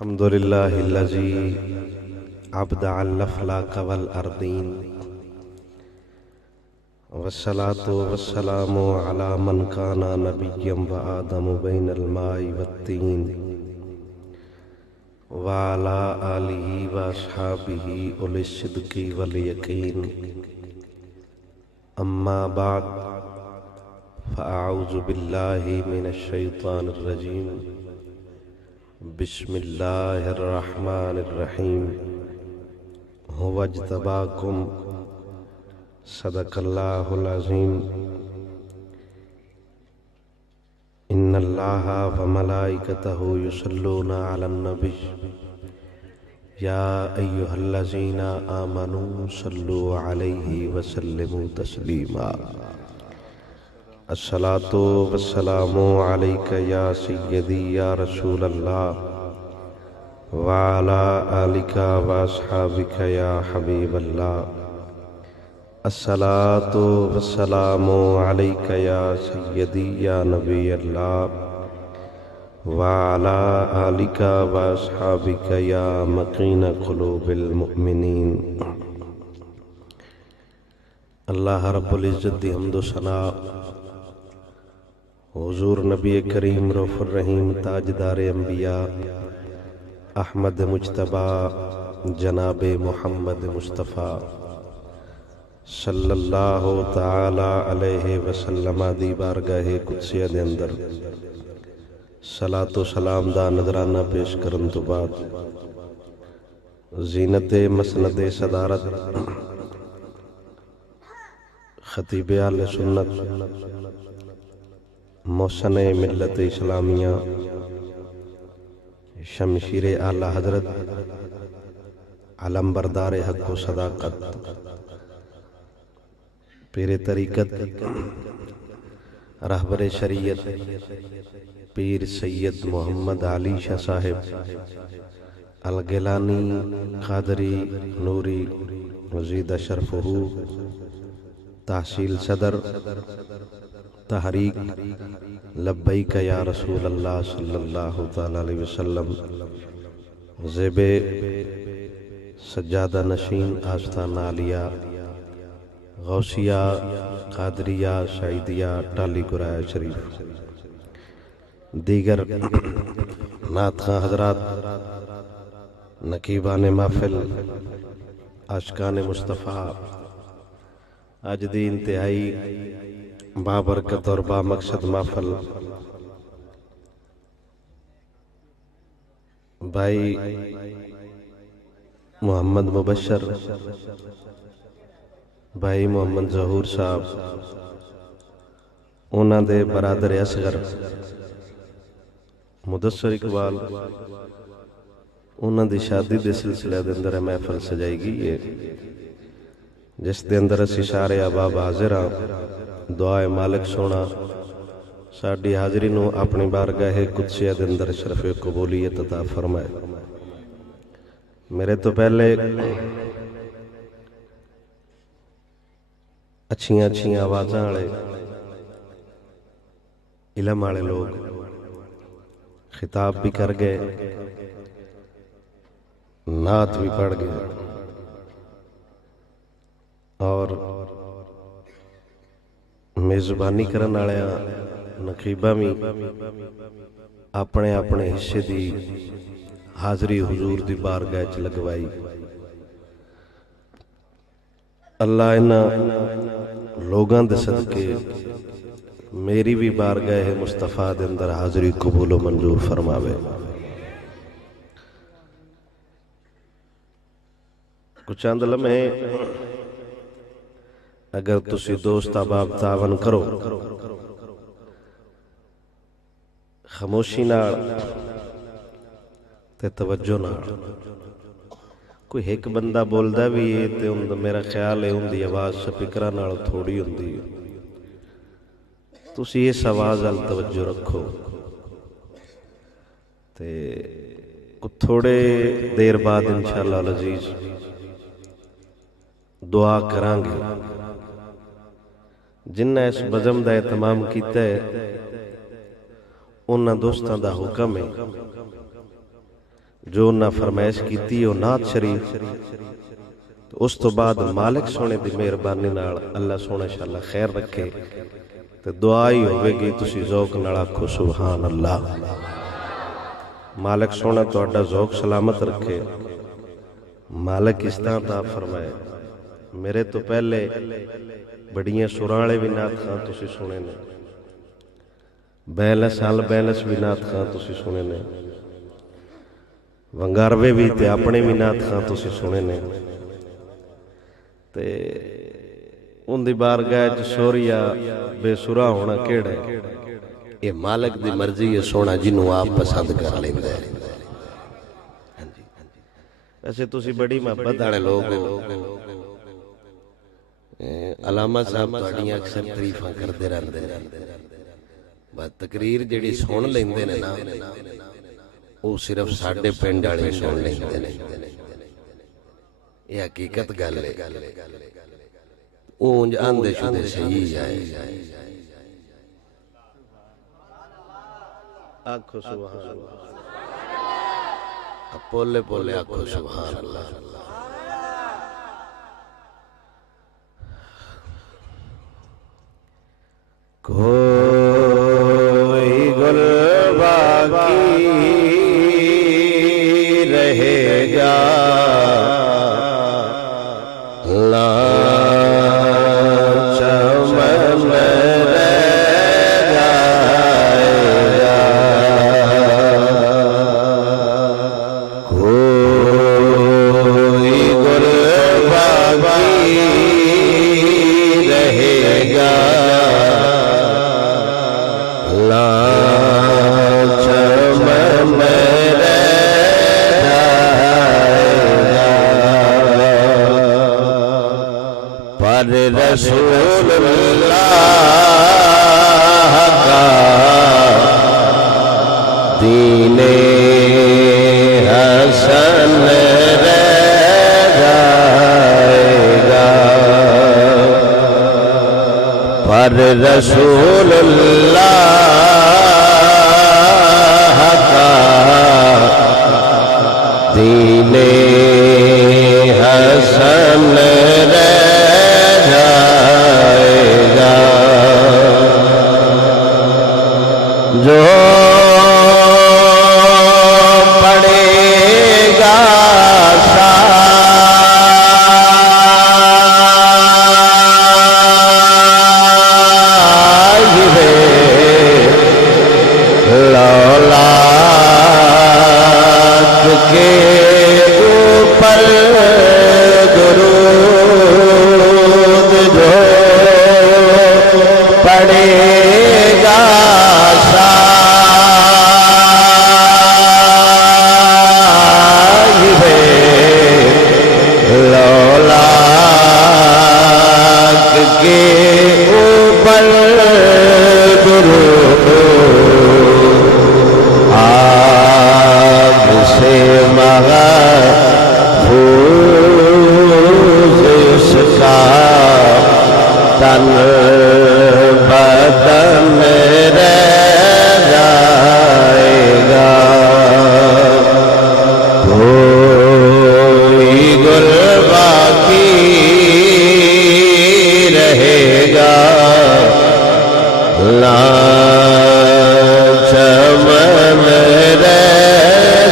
الحمد لله الذي أبدع الأفلاك والأرضين والصلاة والسلام على من كان نبيا وآدم بين الماء والطين وعلى آله وأصحابه أولي الصدق واليقين أما بعد فأعوذ بالله من الشيطان الرجيم بسم اللہ الرحمن الرحیم هو اجتباکم صدق اللہ العظیم ان اللہ وملائکتہ یصلون علی النبی یا ایہا الذین آمنوا صلوا علیہ وسلموا تسلیما الصلاة والسلام علیک یا سیدی یا رسول اللہ وعلی آلک واصحابک یا حبیب اللہ الصلاة والسلام علیک یا سیدی یا نبی اللہ وعلی آلک واصحابک یا مقین قلوب المؤمنین۔ اللہ رب العزت دی حمد و ثنا حضور نبی کریم رؤوف الرحیم تاجدار انبیاء احمد مجتبی جناب محمد مصطفیٰ صلی اللہ تعالی علیہ وسلم دی بارگاہ قدسیہ دے اندر صلاۃ و سلام دا نذرانہ پیش کرن تو بعد زینت مسند صدارت خطیب اہل سنت محسن ملت اسلامیہ شمشیر اعلی حضرت علم بردار حق و صداقت پیر طریقت رہبر شریعت پیر سید محمد علی شاہ صاحب الگیلانی قادری نوری مزید شرفہ تحصیل صدر تحریک لبیک یا رسول اللہ صلی اللہ علیہ وسلم زیب سجادہ نشین آستانہ عالیہ غوثیہ قادریہ شہیدیہ ٹالی گرائے شریف دیگر نعت خواں حضرات نقیبان محفل عاشقان مصطفیٰ آج دی انتہائی بابرکت اور بامقصد محفل بھائی محمد مبشر بھائی محمد ظہور صاحب انہاں دے برادر اصغر مدثر اقبال انہاں دی شادی دے سلسلے دے اندر محفل سجائی گئی ہے جس دے اندر اسی سارے احباب حاضر ہاں دعائے مالک سونا ساڈی حاضری نو اپنی بارگاہ قدسیہ دے اندر شرف قبولیت عطا فرمائے۔ میرے تو پہلے اچھیاں آوازاں والے علم والے لوگ خطاب بھی کر گئے نعت بھی پڑھ گئے اور میزبانی کرن والے نقیبہ بھی اپنے اپنے حصے دی حاضری حضور دی بارگاہ چ لگوائی۔ اللہ انہاں لوگاں دے صدقے میری بھی بارگاہ مصطفیٰ دے اندر حاضری قبول و منظور فرماوے۔ کچھ چند لمحے اگر تسی دوست احباب تعاون کرو خاموشی نال تے توجہ نال کوئی ایک بندہ بولدا بھی ہے تے میرا خیال ہے ان دی آواز سپیکراں نال تھوڑی ہوندی ہے، تسی اس آواز ال توجہ رکھو تے تھوڑے دیر بعد انشاءاللہ العزیز دعا کران گے۔ جنہیں اس بزم دا اہتمام کیتا ہے انہاں دوستاں دا حکم ہے جو انہاں فرمائش کیتی وہ نعت شریف تو اس تو بعد مالک سونے دی مہربانی نال اللہ سونا انشاءاللہ خیر رکھے تو دعا ہی ہوئے گی تسی ذوق نال آکھو سبحان اللہ۔ مالک سونا تہاڈا ذوق سلامت رکھے، مالک اس طرح عطا فرمائے۔ میرے تو پہلے بڑیاں سراں والے بھی نعت خاں تسی سنے نے، بیلس حال بیلس بھی نعت خاں تسی سنے نے، ونگاروے بھی تے اپنے بھی نعت خاں تسی سنے نے، تے ان دی بارگاہ چ سوریا بے سرا ہونا کیڑا ہے؟ یہ مالک دی مرضی ہے سونا جنوں آپ پسند کر لیندا ہے۔ ویسے تسی بڑی محبت والے لوگ ہو، علامہ صاحب تہاڈیاں اکثر تعریفاں کردے رہندے نے، بس تقریر جڑی سن لیندے نے نا وہ صرف ساڈے پنڈ والے سن لیندے نے، یہ حقیقت گل ہے، اونج آندے شدے صحیح آئے۔ آکھو سبحان اللہ، پولے پولے آکھو سبحان اللہ۔ کوئی گل باقی رہے گا لا چمن رہ جائے گا، کوئی گل باقی رہے گا لا چمن رہ جائے گا، پر رسول اللہ کا دین حسن رہ جائے گا، پر رسول اللہ کا دین حسن رہ جائے گا، جو پڑے گا لولاک کے اوپر درود جو پڑے گا صاحب لولاک کے اوپر درود آگ سے محفوظ اس کا تن بدن رہ جائے گا، کوئی گل باقی رہے گا لا چمن رہ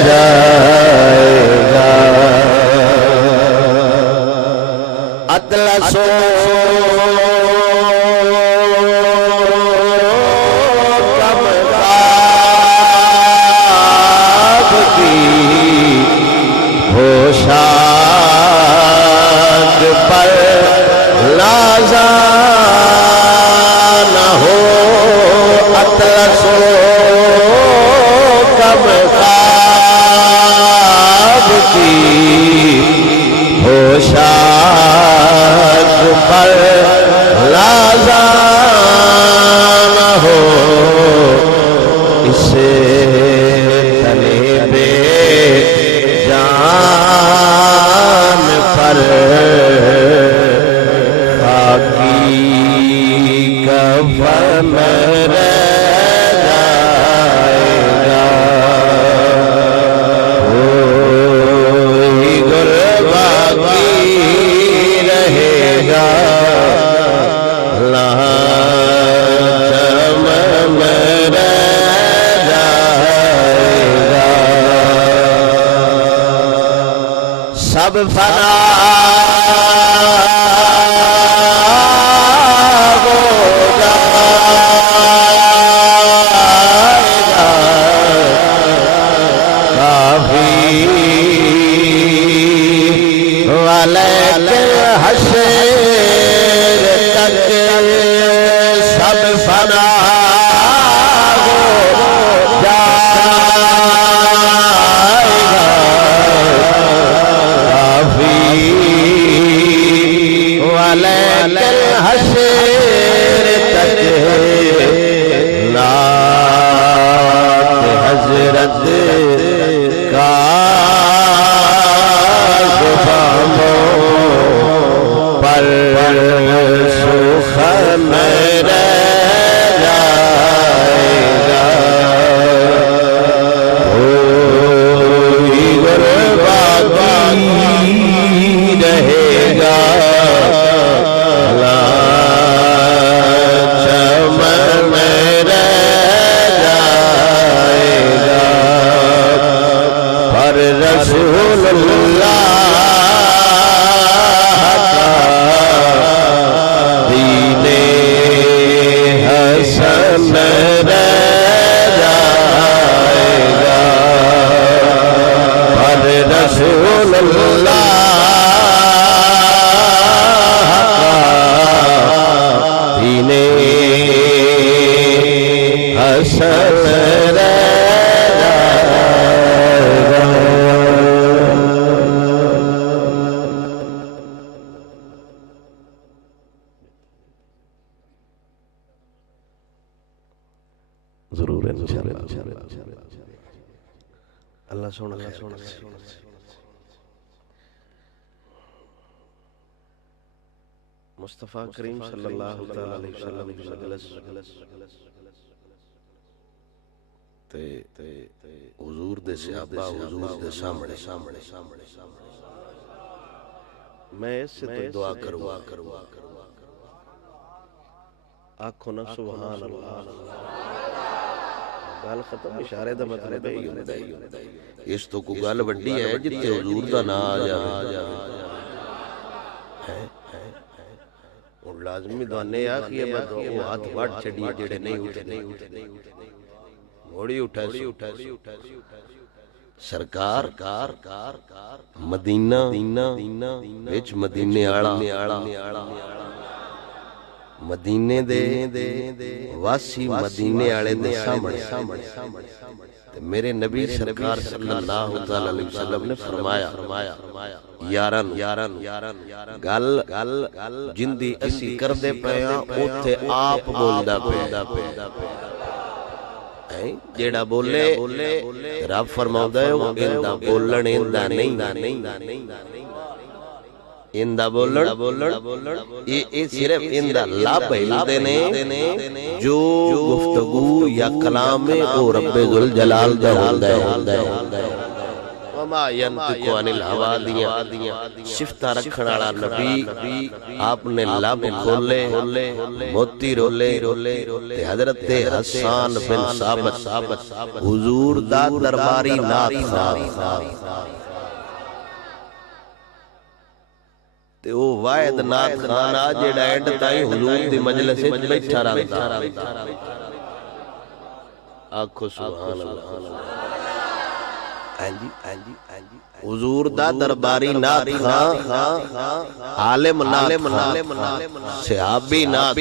جائے گا، اطلسو کمتاب کی ہوشاک پر لازا نہ ہو، اطلسو کمتاب کی ہوشاک پر لازا نہ ہو، اسے تنے بے جان پر خاکی کفن رہ جائے گا، فنا ہو جائے گا کافی ولیکن حشر تک سب فنا ہو جائے گا کافی ولیکن حشر تک نعت حضرت کا پر سخن رہ جائے گا کوئی باقی رہے گا چمن میں رہ جائے گا پر رسول اللہ رسول اللہ دین حسن رہ جائے گا ضرور انشاءاللہ اللہ سونا مصطفیٰ کریم صلی اللہ علیہ وسلم کی مجلس تے حضور دے صحابہ حضور دے سامنے میں اس سے تو دعا کروں آنکھوں نہ سبحان اللہ گل ختم اشارے دا مطلب ہے اس تو کو گل وڈی ہے جتے حضور دا نا آ جائے اور لازمی دوانے آکھئے بات وہ ہاتھ واٹ چھڑیے جڑے نہیں اٹھے گھوڑی اٹھا سرکار مدینہ وچ مدینے آڑا مدینے دے واسی مدینے آڑے دے سامنے میرے نبی سرکار صلی اللہ علیہ وسلم نے فرمایا یارن گل جندی اسی کر دے پیاں اوتھے آپ بولدا پہ جیڑا بولے رب فرماؤدا ہے وہ اندہ بولن اندہ نہیں اندہ بولن یہ صرف اندہ لاب ہلتے نے جو گفتگو یا کلام او رب ذوالجلال دا ہوندہ ہے وما ینطق عن الہوا دیاں شفتہ رکھن والا نبی آپ نے لب کھولے موتی رولے تے حضرت حسان بن ثابت حضور دا درباری نات خان تے او واحد نات خان آ جیڑا اینڈ تائیں حضور دی مجلس وچ بیٹھا رہندا آکھو سبحان اللہ حضور دا درباری نات خان عالم صحابی نات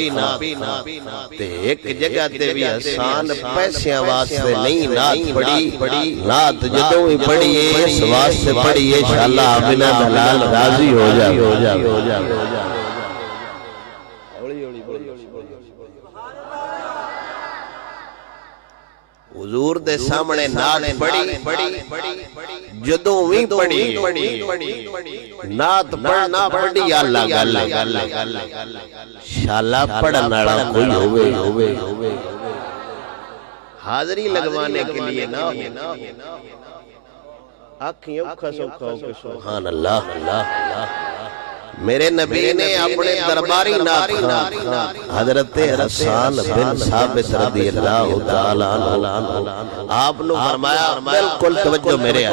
تے ایک جگہ تے بھی حسان پیسیاں واسطے نہیں نات پڑی نات جدوں ہی پڑی اس واسطے پڑی انشاءاللہ آمینہ دلال راضی ہو جا حضور دے سامنے نات پڑی جدوں وی پڑی نات پڑھنا پڑی اللہ گل شالا پڑھن والا کوئی ہوئے حاضری لگوانے کے لیے نہ آنکھیں اوکھا سوکھا ہو کے سبحان اللہ میرے نبی نے اپنے درباری نات خان حضرت حسان بن ثابت رضی اللہ تعالیٰ عنہ آپ نے فرمایا بالکل توجہ میرے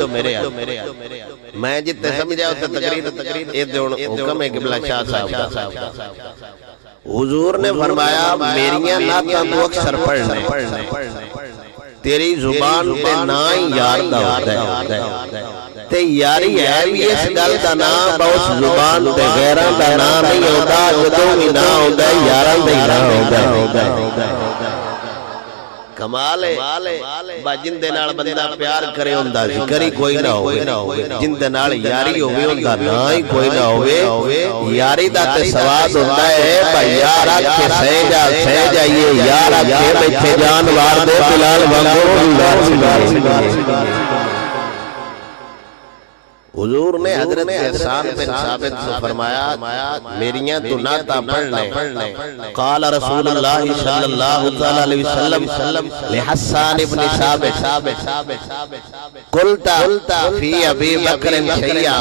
میں جتے سمجھا ہوتا تقریر یہ دے حکم ہے قبلہ شاہ صاحب دا حضور نے فرمایا میریاں نعتاں تو اکثر پڑھنے تیری زبان تے نا ہی یار دا ہوتا ہے تے یاری ہے بھی اس گل دا نا بہت زبان تے غیراں دا نا نہیں ہوتا جدوں بھی نا ہوتا ہے یاراں دا ہی نا ہوتا ہے کمال ہے با جن دے نال بندہ پیار کرے ہوندا سی کری کوئی نہ ہوے جن دے نال یاری ہوے ہوندا نا ہی کوئی نہ ہوے یاری دا تے سواد ہوندا ہے بھائی یار اکھے سہ جائیے یار اکھے بیٹھے جان وار دے بلال وانگو حضور نے حضرت احسان بن ثابت سے فرمایا میریاں تو نعتاں پڑھنے قال رسول اللہ صلی اللہ علیہ وسلم لحسان بن ثابت قلت فی ابی بکر شیئا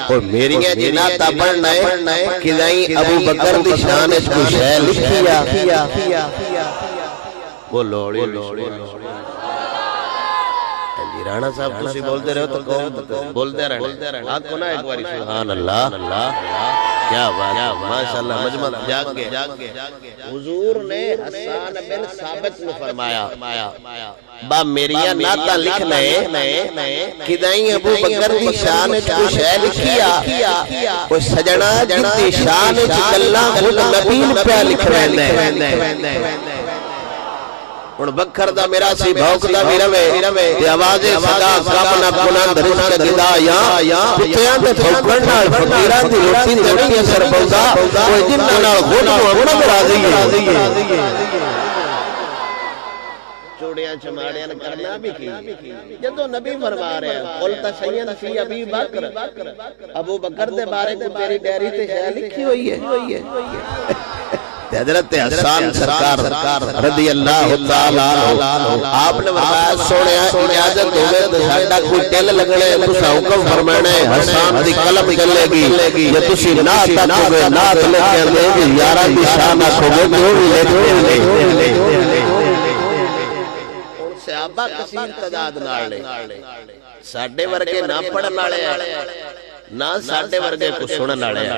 اور میریاں جی نعتاں پڑھنے کدائیں ابو بکر دی شان اس کو شے لکھیا وہ لوڑی رانا صاحب تسی بولتے رہو تو قوم بولتے رہنا آپ کو نا ایک باری سبحان اللہ کیا بات ماشاءاللہ مجمع جاگ گئے حضور نے حسان بن ثابت نے فرمایا با میریاں نعتاں لکھنے کدائیں ابو بکر دی شان وچ کوئی شے لکھیا او سجنا جتی شان وچ گلاں خود نبی پہ لکھ رہے ان بکر دا میرا سی بھوک دا بھی روے تے آوازے صدا کامنا بلند رزق جدا یا پتیاں تے بھوکن نال فقیراں دی روٹی تے نہیں اثر پوندا کوئی جن نال خود محمد راضی ہے چوڑیاں چماڑیاں کرنا بھی کی جدو نبی فرما رہے ہیں قلت سید فی ابی بکر ابو بکر دے بارے کو تیری ڈیری تے شے لکھی ہوئی ہے حضرت حسان سرکار رضی اللہ تعالیٰ عنہ آپ نے فرمایا سوڑیا اجازت ہوئے تو ساڈا کوئی ٹل لگنے تسا حکم فرمانے حسان دی قلم چلے گی یا تسی نعت آکھوگے نعت لکھ دے گی یارہ دی شان آکھوگے جو بھی لکھ صحابہ کثیر تعداد نالے ساڈے ورگے نہ پڑھن والے نہ ساڈے ورگے کو سنن والے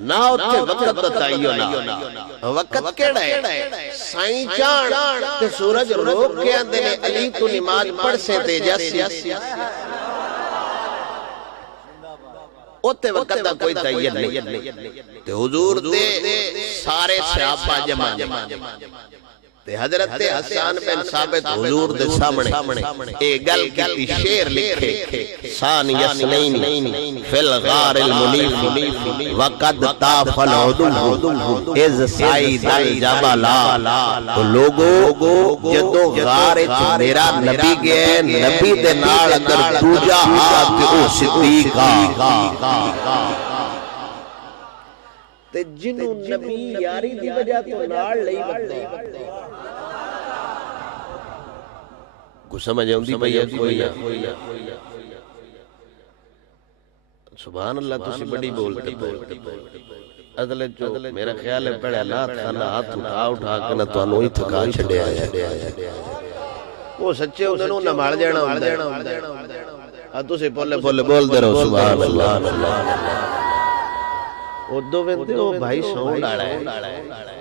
نہ اتھے وقت بتائیو نا وقت کیڑا ہے سائیں جان تے سورج روک کے اندے نے علی تو نماز پڑھ سے تے جاسی اتھے وقت دا کوئی تعین نہیں تے حضور دے سارے صحابہ جمع تے حضرت حسان بن ثابت حضور دے سامنے اے گل کی شعر لکھے ثانی یسنین فی الغار المنیف وقد طاف العدو از سعید الجبلا تو لوگو جدو غار چ میرا نبی گئے نبی دے نال اگر دوجا ہاتھ او صدیقہ تے جنوں نبی یاری دی وجہ تو نال لئی بندے کو سمجھ آؤندی بھئی کوئی سبحان اللہ تسی بڑی بولتے اگلے جو میرا خیال ہے پڑھے اللہ خانہ ہاتھ اٹھا کے نہ توانوں ہی تھکا چھڑے آیا وہ سچے انہوں نہ مار جانا ہوندہ تسی پولے بول دے رہو سبحان اللہ ادو ویندے او بھائی سون ڈاڑا ہے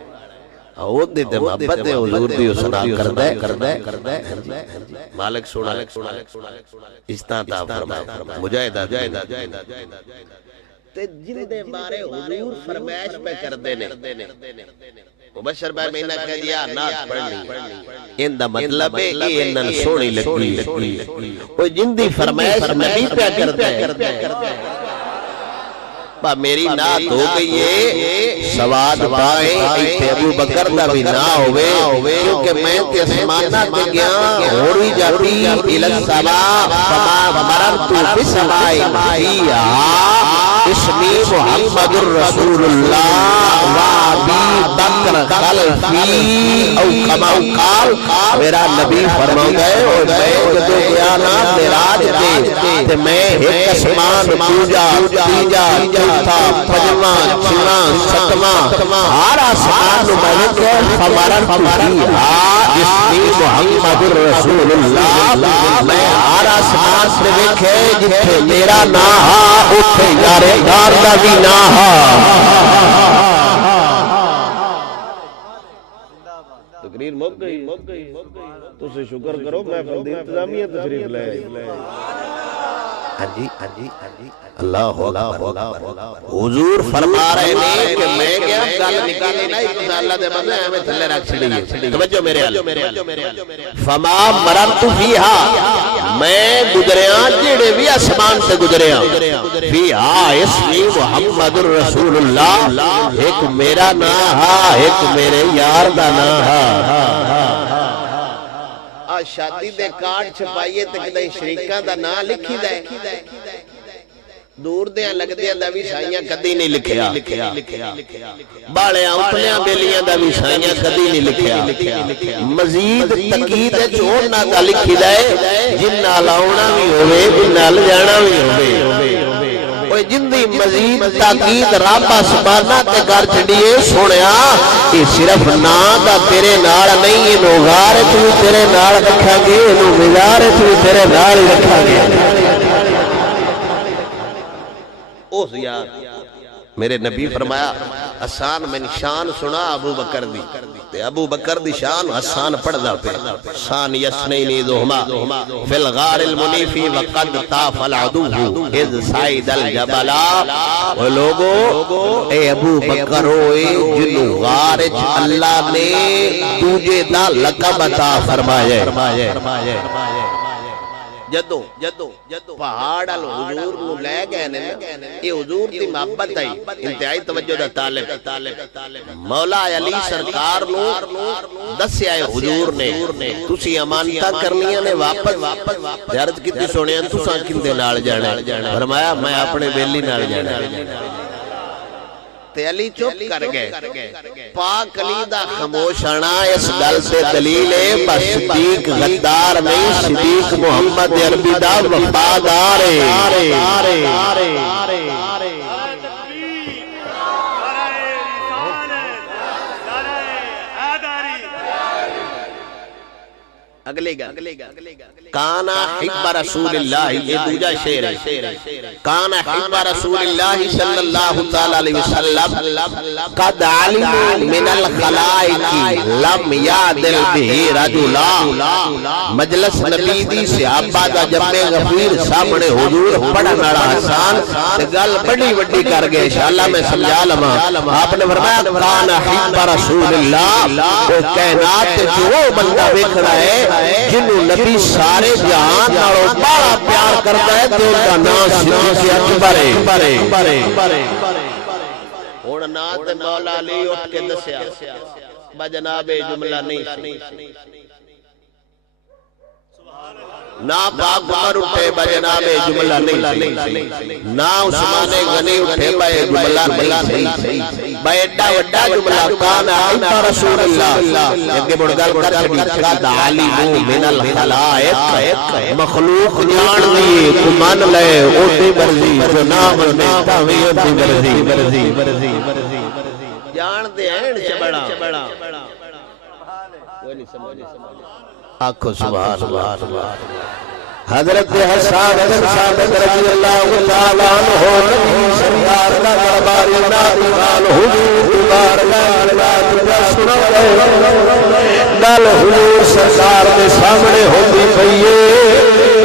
او دیتے محبت ہے حضور دی سنا کردے مالک سونا استعطا فرمائے مجاہدہ تے جن دے بارے حضور فرمائش پہ کردے نے مبشر بھائی میں نے کہہ دیا نعت پڑھنی ان دا مطلب ہے کہ انہاں سونی لگی او جن دی فرمائش نبی پہ کردے میری نعت ہو گئی ہے سواد پائیں ایتے ابو بکر دا بھی نہ ہوئے کیونکہ میں تے اسمانہ تے گیا ہوری جاتی الاسما فما مررتو بسمائی محیہ اسمی محمد الرسول اللہ وابی بکر خلفی او کما قال میرا نبی فرماؤ گئے اور میں جدو گیا نا میراج تے میں ایک اسمان پوجا تیجا چوتھا پجمہ چھنا ستمہ ہارا سمان ملک فمرن فیہا اسمی محمد رسول اللہ میں ہر آسمان تے ویکھے جتھے میرا نام ہا اوتھے یارے غار دا بھی نام ہا تقریر مک گئی تسی شکر کرو میں فل انتظامیہ تشریف لے اللہ حضور فرما رہے ہیں کہ میں کیا گل نکالی نہ ایک اللہ دے بندے ہمیں تھلے رکھ چھڑی توجہ میرے حال فما مررت فیہا میں گزریاں جڑے بھی آسمان سے گزریاں فیہا اسمی محمد الرسول اللہ ایک میرا نام ہا ایک میرے یار دا نام ہا شادی دے کارڈ چھپائیے تے کدے شریکاں دا نام لکھی دے دور دیاں لگدیاں دا بھی سائیاں کدی نہیں لکھیا بالیاں اتلیاں بیلیاں دا بھی سائیاں کدی نہیں لکھیا مزید تقید چون نہ دا لکھی دے جن نال آونا بھی ہوئے جن نال جانا بھی ہوئے جندی مزید تاکید رب آسمانہ تے کر چھڑیے سنیا کہ صرف نا دا تیرے نال نہیں انو غار تو تیرے نال رکھا گے انو مزار تو تیرے نال رکھا گے اوہ یار میرے نبی فرمایا حسان میں شان سنا ابو بکر دی تے ابو بکر دی شان حسان پڑھ دا پہ شان یسنینی دوہما فی الغار المنیفی وقد طاف العدو اذ سائد الجبلا وہ لوگو اے ابو بکر ہوئے جنو غارج اللہ نے تجھے دا لقب عطا فرمائے جدو پہاڑ حضور نو لے گئے نے یہ حضور دی محبت آئی انتہائی توجہ دا طالب مولا علی سرکار نو دسیا ہے حضور نے تسی امانتہ کرنیاں نے واپس عرض کیتی سونیا تساں کندے نال جانا فرمایا میں اپنے بیلی نال جانا تے علی چپ کر گئے پاک علی دا خاموش آنا اس گل سے دلیل ہے بس صدیق غدار نہیں صدیق محمد عربی دا وفادار ہے اگلے گا کانا حب رسول اللہ یہ دوجہ شعر ہے کانا حب رسول اللہ صلی اللہ تعالی علیہ وسلم قد علم من الخلائق لم یعدل به رجلا مجلس نبی دی صحابہ دا جمع غفیر سامنے حضور پڑھن والا حسان گل بڑی وڈی کر گئے انشاءاللہ میں سمجھا لما آپ نے فرمایا کانا حب رسول اللہ وہ کائنات جو بندہ دیکھ رہا ہے جنہوں نبی سارے جہان نارو بڑا پیار کرتا ہے تو کا نام صدیق اکبر ہے اور نات مولا علی اٹھ کے دسیا بجناب جملہ نہیں نا پاک عمر اٹھے بجناب جملہ نہیں نا عثمان غنی اٹھے بجملہ نہیں بیٹا وڈا جملہ کانا حب رسول اللہ ایک بڑگل کر چھڑی قد علمو من الخلائق مخلوق جان دیئے تو مان لے اوٹی مرضی جو نام میں اوٹی مرضی جان دے اینڈ چبڑا کوئی نہیں سمجھے آنکھو سبحان اللہ حضرت حسان بن ثابت رضی اللہ تعالیٰ عنہ نبی سرکار کا درباری نادیوان حضور بارگاہ نبی سنا رہے گل حضور سرکار کے سامنے ہوتی پئیے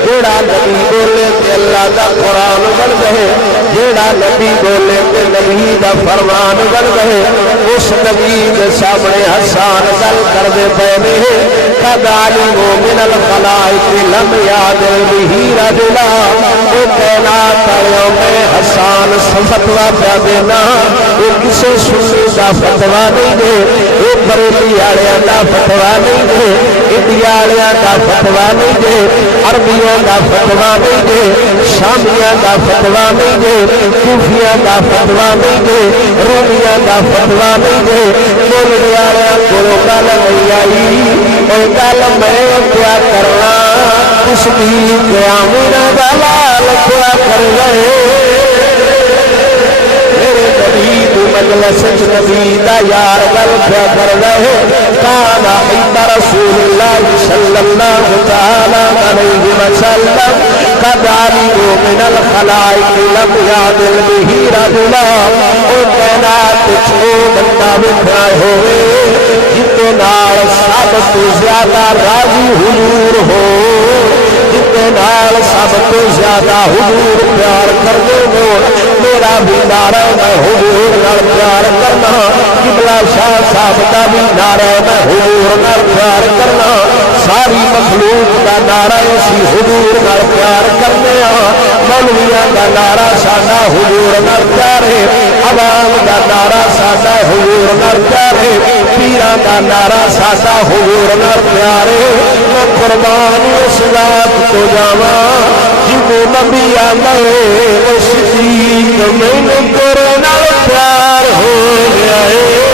جیڑا نبی بولے تے اللہ دا قرآن بن گئے جیڑا نبی بولے تے نبی دا فرمان بن گئے اس نبی کے سامنے حسان گل کر دے پہنے قد علمو من الخلائق لم یعدل به رجلا وہ کائنات والوں میں حسان فتویٰ پیا دینا وہ کسے سنی دا فتویٰ نہیں دے وہ بریلی والوں دا فتویٰ نہیں دے انڈیا والوں دا فتویٰ نہیں دے عربیوں دا فتویٰ نہیں دے شامیاں دا فتویٰ نہیں دے کوفیاں دا فتویٰ نہیں دے رومیاں دا فتویٰ نہیں دے مولوی والوں کو گل نہیں آئی اور گل میں کیا کرنا اس کی قیامت دلال کیا کر گئے میرے نبی مجلس نبی دا یار گل کیا کر گئے کانا حب رسول اللہ صلی اللہ تعالی علیہ وسلم قد علموا من الخلائق لم يعدل به رجلا او کائنات چھو بندہ بکھرا ہوئے جتے نال سب تو زیادہ راضی حضور ہو جتے نال سب تو زیادہ حضور پیار کرنے ہو میرا بھی نعرہ میں حضور نال پیار کرنا قبلہ شاہ صاحب کا بھی نعرہ میں حضور نال پیار کرنا ساری مخلوق کا نعرہ اسی حضور نال پیار کرنے مولویاں کا نعرہ ساڈا حضور نال پیار ہے عوام کا نعرہ ساڈا حضور نال پیار ہے پیراں کا نعرہ ساڈا حضور نال پیار ہے میں قربان اس ذات تو جاواں جنوں نبی آندا ہے اس صدیق مینوں تیرے نال پیار ہو گیا ہے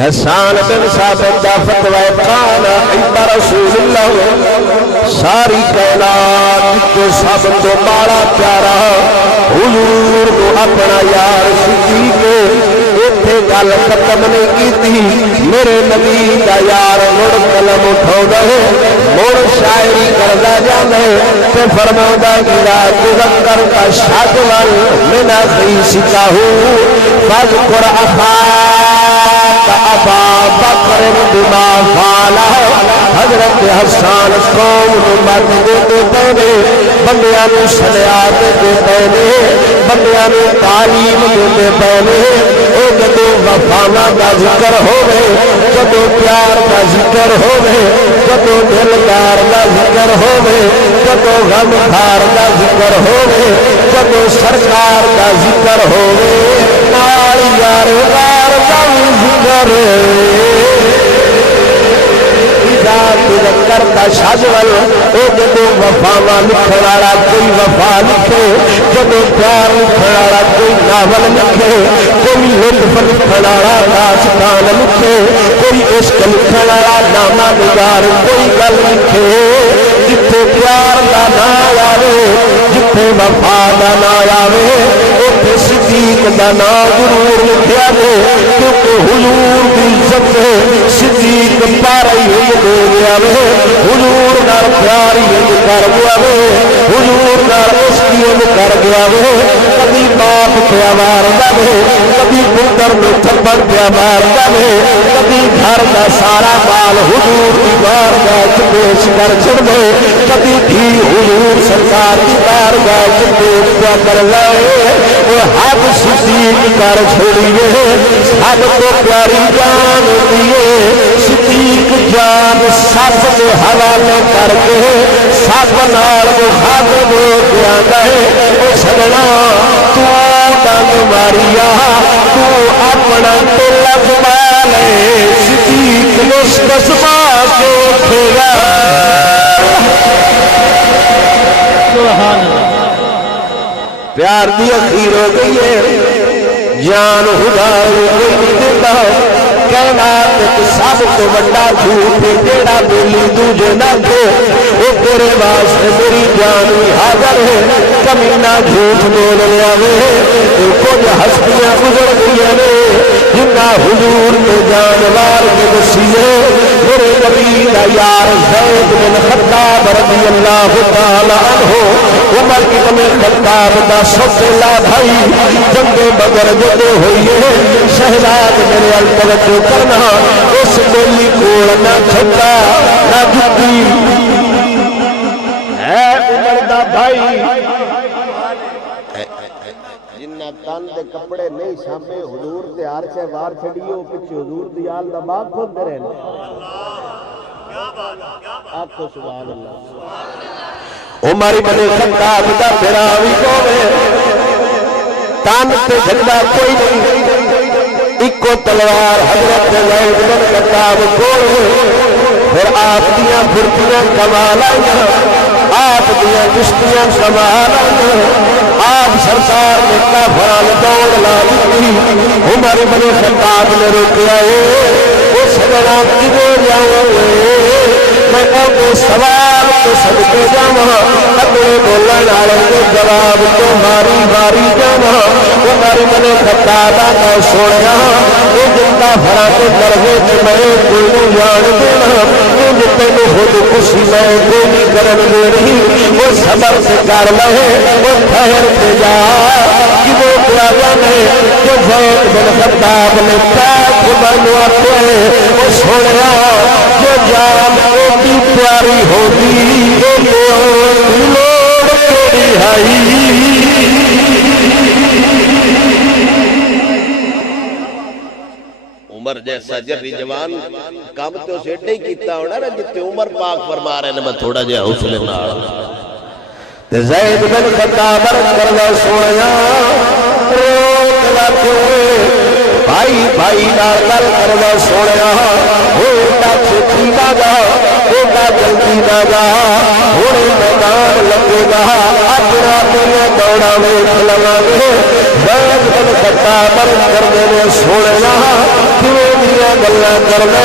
حسان بن ثابت دا فتوی قال عند رسول اللہ ساری کائنات جو سب تو بڑا پیارا حضور کو اپنا یار صدیق ایتھے گل ختم نہیں کیتی میرے نبی دا یار مڑ قلم اٹھاوندا ہے مڑ شاعری کردا جاندا ہے تے فرماوندا اذا تذکر تشهد من خیسکہ فاذکر اخا ابا بکر بما فعلا حضرت حسان قوم نو مت دے پے بندیاں نو شریعت دے پے بندیاں نو تعلیم دے پے او جدو وفاواں دا ذکر ہوے جدو پیار دا ذکر ہوے جدو دلدار دا ذکر ہوے جدو غمخار دا ذکر ہوے جدو سرکار دا ذکر ہوے نال یار یار دا ذکر کرتا شاجول او جدو وفاواں لکھن والا کوئی وفا لکھے جدو پیار لکھن والا کوئی ناول لکھے کوئی لطف لکھن والا داستان لکھے کوئی عشق لکھن والا نامہ نگار کوئی گل لکھے جتھے پیار دا نام آوے جتھے وفا دا نام آوے اوتھے صدیق دا نام ضرور لکھیا جے کیونکہ حضور دی عزت صدیق پارے دے گیا وے حضور نال پیار ہی کر گیا وے حضور نال عشق ہی کر گیا وے کبھی باپ پیا ماردا وے کبھی پتر نوں تھپڑ پیا ماردا وے کبھی گھر دا سارا مال حضور دی بارگاہ وچ پیش کر چھڑدے کبھی بھی حضور سرکار دی بارگاہ وچ پیش پیا کر لائے او حق صدیق کر چھوڑیے سب تو پیاری جان دیے صدیق جان سب کے حوالے کر کے سب نال مخاطب ہو کے آندا ہے او سجنا تو ڈنگ ماریا تو اپنا تلک والے صدیق مستفا کو کھیلا سبحان اللہ پیار دی اخیر ہو گئی ہے جان خدا کوئی نہیں دیتا کائنات سب تو بڑا جھوٹ جیڑا بولی دوجے نہ دے وہ تیرے واسطے میری جان بھی حاضر ہے کمینہ جھوٹ بول لیا وے کچھ ہستیاں گزر گئی نے جنہ حضور کے جانوار کے وسیلے میرے نبی دا یار زید بن خطاب رضی اللہ تعالی عنہ عمر ابن خطاب دا سوتیلا بھائی جنگ بدر جدے ہوئی ہے شہزاد میرے التوجہ کرنا اس بولی کوڑ نہ چھٹا نہ جھٹی ہے عمر دا بھائی جنہ تن دے کپڑے نہیں سامے حضور تے ہار سے وار چھڑیو پیچھے حضور دی آل دا باغ کھوندے رہنے آپ کو سبحان اللہ عمر بن خطاب دا پھراوی کوے تن تے جھنڈا کوئی نہیں اکو تلوار حضرت زید بن خطاب کول پھر آپ دیاں پھرتیاں کمال آئیاں آپ دیا کشتیاں سنبھالیں آپ سرکار نے کافران دوڑ لا دی عمر بن خطاب نے روکیا وہ سجنا کدھر جاؤں میں کہوں سوال تو سب کے جاواں اپنے بولن والے کے جواب تو باری باری جاواں عمر بن خطاب کا سویا یہ جنتا بھرا کے درجے میں کوئی جان دینا یہ تینوں خود خوشی میں کوئی کرن دینی وہ صبر سے کر لے وہ ٹھہر کے جا کہ وہ پیارا نے جو زید بن خطاب نے پاک بنواتے وہ سویا جو جان کی پیاری ہوتی لوڑ کے رہائی عمر جیسا جری جوان کام تو سیٹے ہی کیتا ہونا نا جتے عمر پاک فرما رہے ہیں میں تھوڑا جہا حوصلے نال زید بن خطاب کرنا سویا روک لاتے بھائی بھائی نال گل کرنا سویا ہوتا چھتی نہ جا ہوتا جلدی نہ جا ہونے میدان لگے گا اپنا دنیا دوڑا میں کھلوا گے زید بن خطاب کرنے سویا کیوں دیا گلا کرنے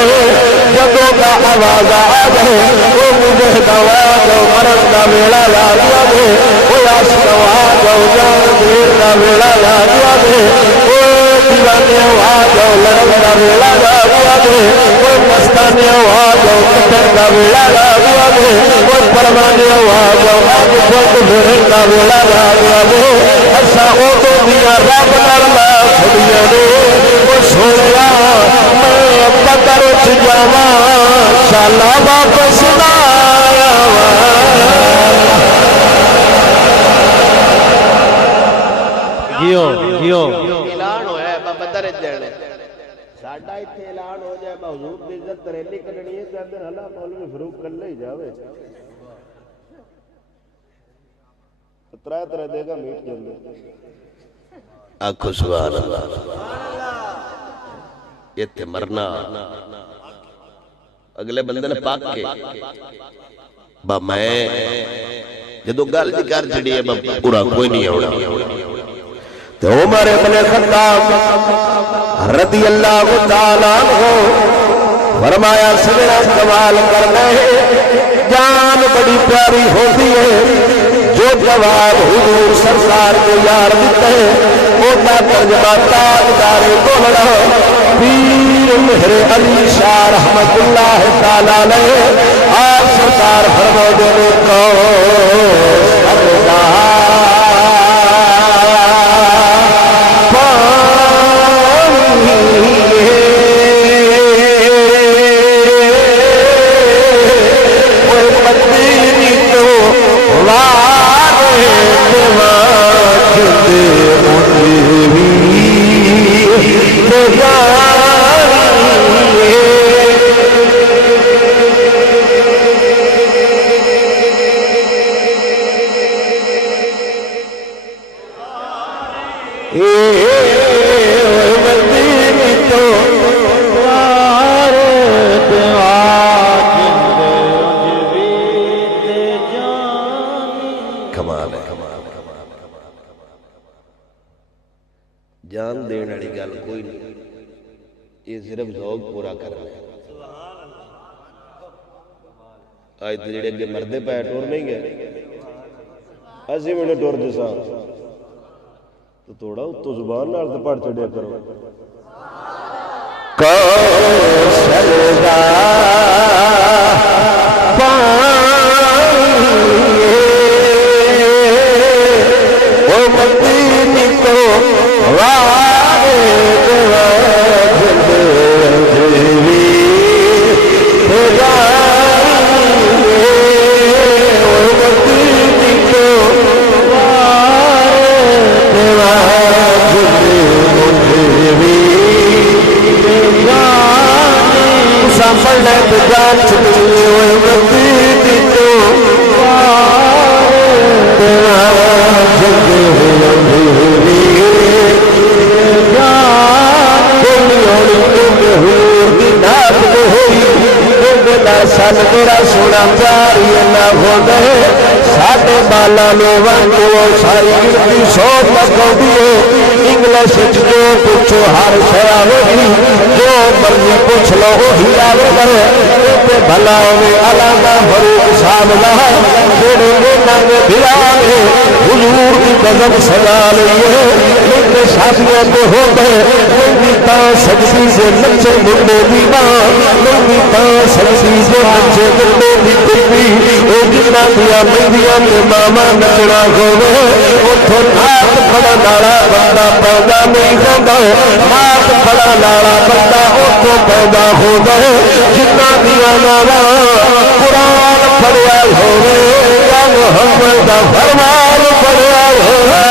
جدوں کا آواز آ گئے وہ مجھے دوا جو مرد کا ویلا لا دیا گے وہ آس دوا جو جان دیر کا ویلا لا دیا گے وہ دیوانے آواز جو لڑن کا ویلا لا دیا گے وہ مستانے آواز جو کٹن کا ویلا لا دیا گے وہ پروانے آواز جو آگ پھٹ پھرن کا ویلا لا دیا گے ایسا ہو تو دیا رب نرلا چھڑیا نے وہ سویا میں بدر چجاوا شالا واپس نہ جیو جیو اعلان ہویا ہے بدر جانے ساڈا ایتھے اعلان ہو جائے حضور دی عزت ریلی کرنی ہے تے اندر اللہ مولوی فاروق کلے ہی جاوے طرح دے گا میٹ جلدی آنکھو سبحان اللہ یہ تے مرنا اگلے بندے نے پاک کے با میں جدو گل دی کر چھڑی ہے پورا کوئی نہیں ہونا تو عمر بن خطاب رضی اللہ تعالیٰ عنہ فرمایا سجنا سوال کرنا ہے جان بڑی پیاری ہوتی ہے جو جواب حضور سرکار کو یار دیتے ہیں وہ کا ترجمہ تاجدار گولڑا پیر مہر علی شاہ رحمت اللہ تعالیٰ علیہ آپ سرکار فرمو دینے کو جان دین والی گل کوئی نہیں یہ صرف ذوق پورا کرنا ہے آج تو جڑے اگے مردے پے ٹور نہیں گئے اسی منٹ ٹور دے سا تو تھوڑا اتو زبان نال تے پڑھ چڑیا کرو سالا نو ونڈو ساری گنتی 100 تک آتی ہے انگلش جو پوچھو ہر شے آوے گی جو مرضی پوچھ لو وہی آوے گا تے بھلا ہوے علامہ فاروق صاحب دا جڑے انہاں دے بلال حضور دی قدم سجا لئی ہے تے شادیاں تے ہو گئے کوئی تا سجدی سے نچے منڈے دی ماں کوئی تا سجدی سے نچے منڈے دی پپی او جنہاں دیاں مہندیاں تے ماما نچنا ہوے اوتھوں نات پڑھن والا بندہ پیدا نہیں ہوندا نات پڑھن والا بندہ اوتھوں پیدا ہوندا جنہاں دیاں ماواں قرآن پڑھیا ہوے یا محمد دا فرمان پڑھیا ہوے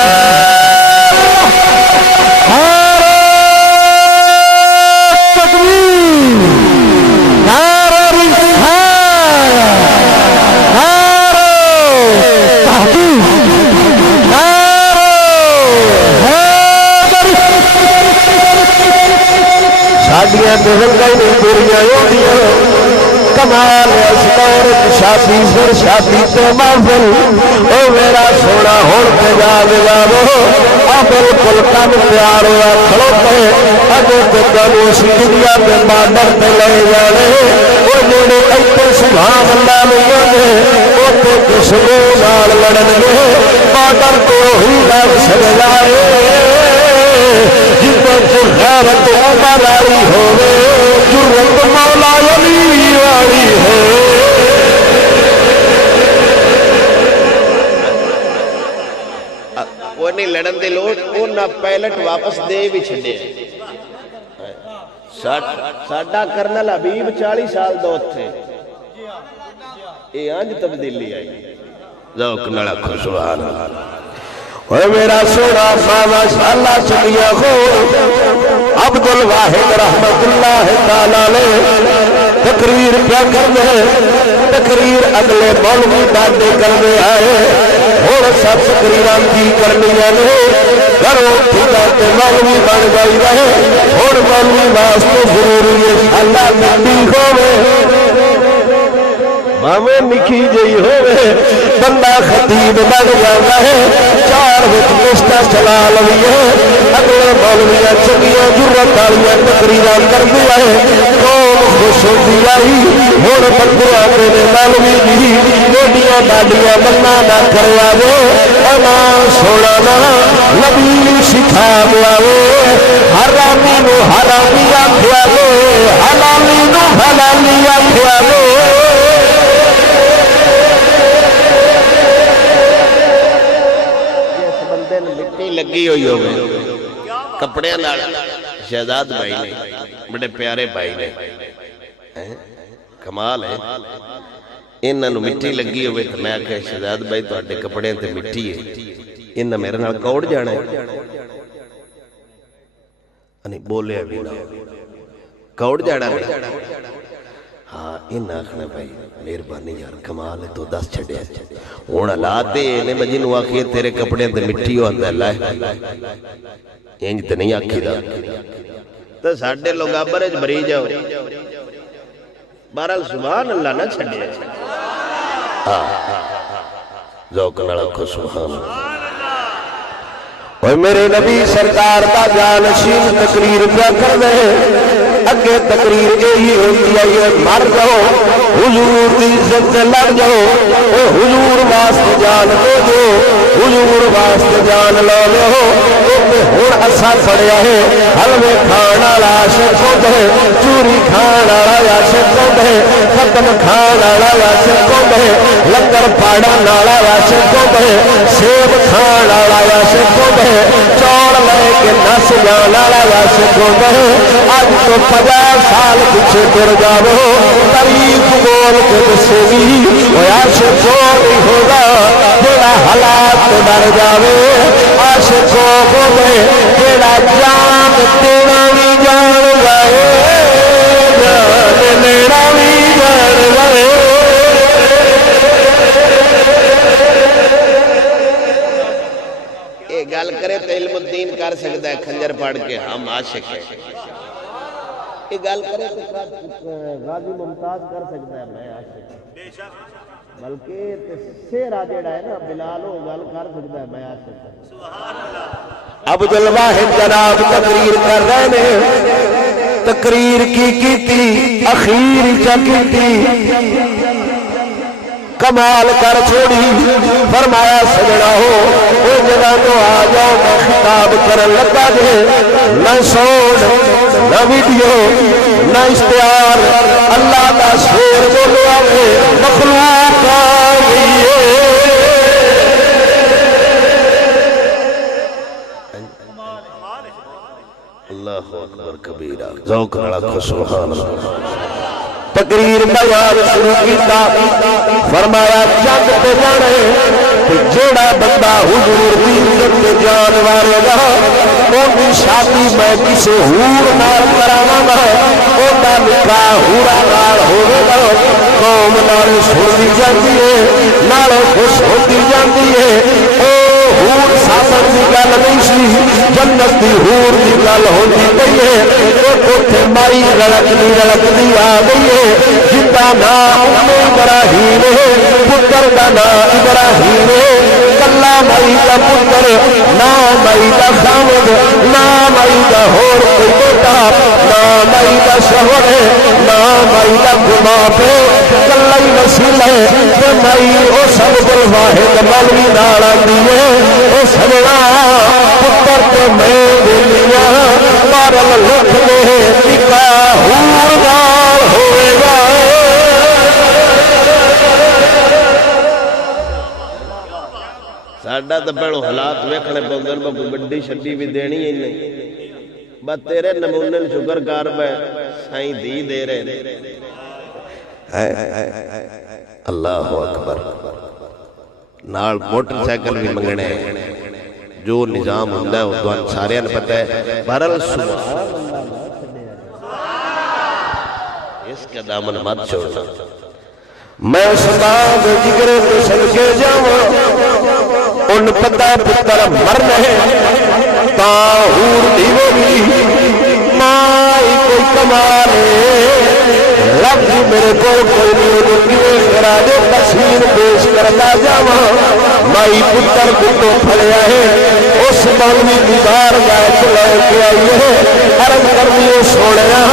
شادیاں بہن گئی پوریاں ہوندیاں کمال اسکور شادی سر شادی تے محفل او میرا سونا ہون تے جاگ جاو آ بالکل کم پیار ہوا کھڑوتے اگے تے گلو سی دنیا تے بارڈر تے لے جانے او جڑے ایتھے سبحان اللہ لے او تے کس نال لڑن گے بارڈر تو ہی لڑ سجائے جتوں غیرت عمر والی ہوے جرت مولا علی والی ہو کوئی نہیں لڑن دے لوگ انہاں پیلٹ واپس دے بھی چھڈے ساڈا کرنل حبیب 40 سال دا اوتھے اے انج تبدیلی آئی ذوق نال آکھو سبحان اللہ اے میرا سونا ماشاءاللہ چلیا ہو عبد الواحد رحمت اللہ تعالی علیہ تقریر کیا کرنے تقریر اگلے مولوی باتیں کرنے آئے اور سب تقریراں کی کرنیاں نے کرو خدا تے مولوی بن گئی رہے اور مولوی واسطے ضروری ہے اللہ مندی ہوے مامے نکھی جئی ہوئے بندہ خطیب بن جاتا ہے 4 وچ مشتا چلا لویے اگلے مولویاں چنگیاں جرت والیاں تقریراں کردی ہے قوم خوش ہوندی آئی ہن بندے آندے نے مولوی جی گوڈیاں ڈاڈیاں منا نہ کریا وے اما سونا نا نبی سکھا گیا وے حرامی نو حرامی آکھیا وے حلالی نو حلالی آکھیا وے لگی ہوئی ہوگی کپڑے نال شہزاد بھائی نے بڑے پیارے بھائی نے کمال ہے انہاں نو مٹی لگی ہوئے تو میں کہا شہزاد بھائی تو اڈے کپڑے تے مٹی ہے انہاں میرے نال کوڑ جانا ہے انہیں بولے ابھی نہ کوڑ جانا ہے ہاں انہاں آخنا بھائی مہربانی یار کمال ہے تو 10 چھڑے ہون حالات نے مجھے نو آکھیے تیرے کپڑے تے مٹی ہو اندر اللہ انج تے نہیں آکھی دا تو ساڈے لوگ آبرج بری جاؤ بہرحال سبحان اللہ نہ چھڑے ذوق نال آکھو سبحان اللہ اور میرے نبی سرکار دا جانشین تقریر پہ کر دے اگے تقریر یہی ہوتی ہے یہ مر جاؤ حضور دی عزت سے لڑ جاؤ حضور واسطے جان دے دو حضور واسطے جان لو لے ہو ہن اسا پڑھیا ہے حلوے کھان والا عاشق ہوندا ہے چوری کھان والا عاشق ہوندا ہے ختم کھان والا عاشق ہوندا ہے لنگر پاڑن والا عاشق ہوندا ہے سیب کھان والا عاشق ہوندا ہے چور لے کے نس جان والا عاشق ہوندا ہے اج تو 50 سال پیچھے ٹر جاؤ تاریخ بول کے دسے گی وہ عاشق نہیں ہوگا تیرا حالات ڈر جاوے عاشق ہوے تیرا جان تیرا بھی جان جائے جان میرا بھی جان جائے یہ گل کرے تو علم الدین کر سکتا ہے کھنجر پڑھ کے ہم عاشق ہیں یہ گل کرے تو غازی ممتاز کر سکتا ہے میں عاشق بلکہ سیرا جڑا ہے نا بلال وہ گل کر سکتا ہے میں آ سکتا عبد الواحد جناب تقریر کر رہے ہیں تقریر کی تھی اخیر چکی کمال کر چھوڑی فرمایا سجنا ہو وہ جگہ تو آ جاؤ میں خطاب کرن لگا دے نہ سوڑ نہ ویڈیو نہ اشتہار اللہ کا شیر بولو آگے مخلوق آ گئی ہے اللہ اکبر کبیرہ ذوق رکھو سبحان اللہ تقریر بیان شروع کیتا فرمایا جنگ تے جانے تے جیڑا بندہ حضور دی عزت تے جان وارے گا اونی شادی میں کسے حور نال کراواں گا اوندا نکاح حورا نال ہوے گا قوم نال سنی جاندی ہے نال خوش ہوندی جاندی ہے او حور ساسن دی گل نہیں سی جنت دی حور دی گل ہوندی پئی ہے اوتھے مائی رڑکدی آ گئی ہے جندا نام ابراہیم ہے پتر دا نام ابراہیم ہے کلا مائی دا پتر نہ مائی دا خامد نہ مائی دا ہور کوئی بیٹا نہ مائی دا شوہر ہے نہ مائی دا گماپ ہے کلا ہی وسیل ہے تے مائی او سب واحد مولوی نال آندی ہے او سجنا پتر تے میں دنیا پارل لکھ لے نکاح حور نال ہوئے گا ساڈا تے پہلو حالات ویکھنے پوندے نے کوئی بڑی شڈی بھی دینی ہی نہیں بس تیرے نمونے شکر کر پے سائیں دی دے رہے اللہ اکبر نال موٹر سائیکل بھی منگنے جو نظام ہوندا ہے او تو سارے نوں پتہ ہے بہرحال سبحان اللہ اس کا دامن مت چھوڑنا میں سباب جگرے تو صدقے جاواں ان پتہ پتر مرنے تا حور دیوے بھی مائی کوئی کمالے لفظ میرے کو کوئی نہیں خراج تقسیم پیش کرتا جاواں مائی پتر کو پھڑیا ہے اس مولوی دیدار گائے لے کے آئی ہے عرض کرنی سوڑیا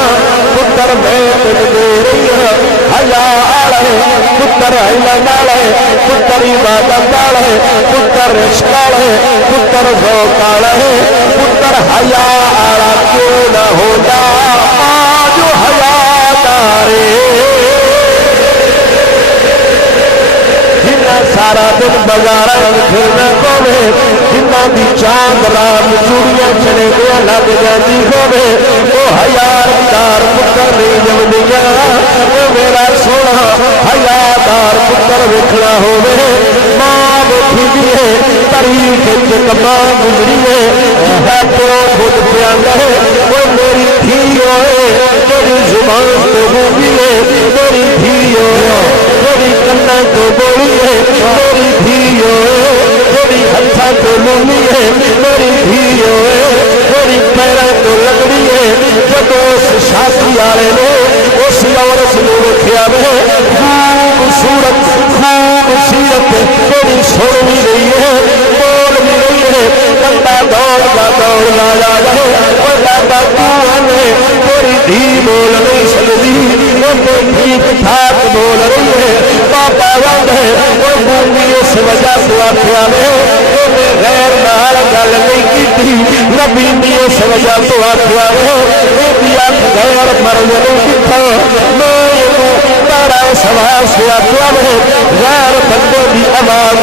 پتر میں تجھ دے رہی ہوں حیا آلے پتر حیلہ نالے پتر عبادت آلے پتر رشق آلے پتر ذوق آلے پتر حیا آلہ کیوں نہ ہوتا آج حیا دارے جنہ سارا دن بازارہ پھرنا ہوے جنہ دی چاند رات چوڑیاں چنے دیا لگ جاتی ہوے وہ حیادار پتر نہیں جمدیاں وہ میرا سونا حیادار پتر وکھنا ہوے ماں بیٹھی بھی ہے تاریخ کما گزری ہے تو خود پیاندا ہے وہ میری تھی ہوئے میری زبان تو بولی ہے میری تھی ہوئے میری کنا تو بولی ہے میری تھی ہوئے میری ہتھا تو لولی ہے میری تھی ہوئے میری پیرا تو لگڑی ہے جب اس شادی والے نے اس عورت نے رکھیا ہے خوبصورت خوبصورت میری سن بھی رہی ہے بول بھی رہی ہے بندہ دوڑ لا جائے بندہ میری دھی بول نہیں سکتی وہ ٹھیک ٹھاک بول رہی ہے پاپا بند ہے وہ بولی اس وجہ سے آخیا ہے غیر نال گل نہیں کی نبی نے اس وجہ تو آخیا ہے غیر مرض نہیں کیتا میں بڑا سوال سے آخیا ہے غیر بندے کی آواز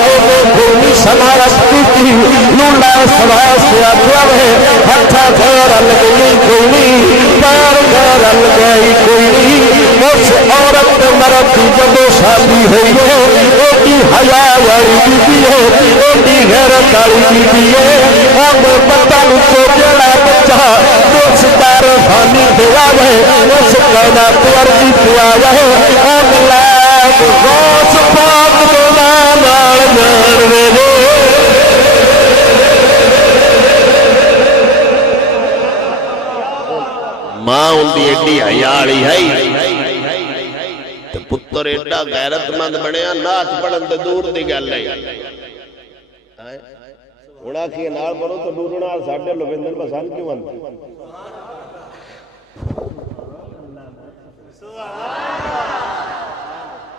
کوئی سماعت کی لولا سوال سے آخیا ہے ہتھا غیر لگئی کوئی نہیں پیر غیر لگئی کوئی نہیں اس عورت مرد کی جب شادی ہوئی ہے وہ حیا والی بیوی ہے وہ غیرت والی بیوی ہے اب پتہ کو جڑا بچہ اس دار فانی دیا ہے اس کائنات ورگی پیا ہے اب لاکھ غوث پاک دے نال جان وے ماں ان دی ایڈی حیا والی ہے تے پتر پتر ایڈا غیرت مند بنیا نعت پڑھن تے دور دی گل ہے ہونا کی نال پڑھو تو ڈورنا ساڈے لویندر پسند کیوں آندے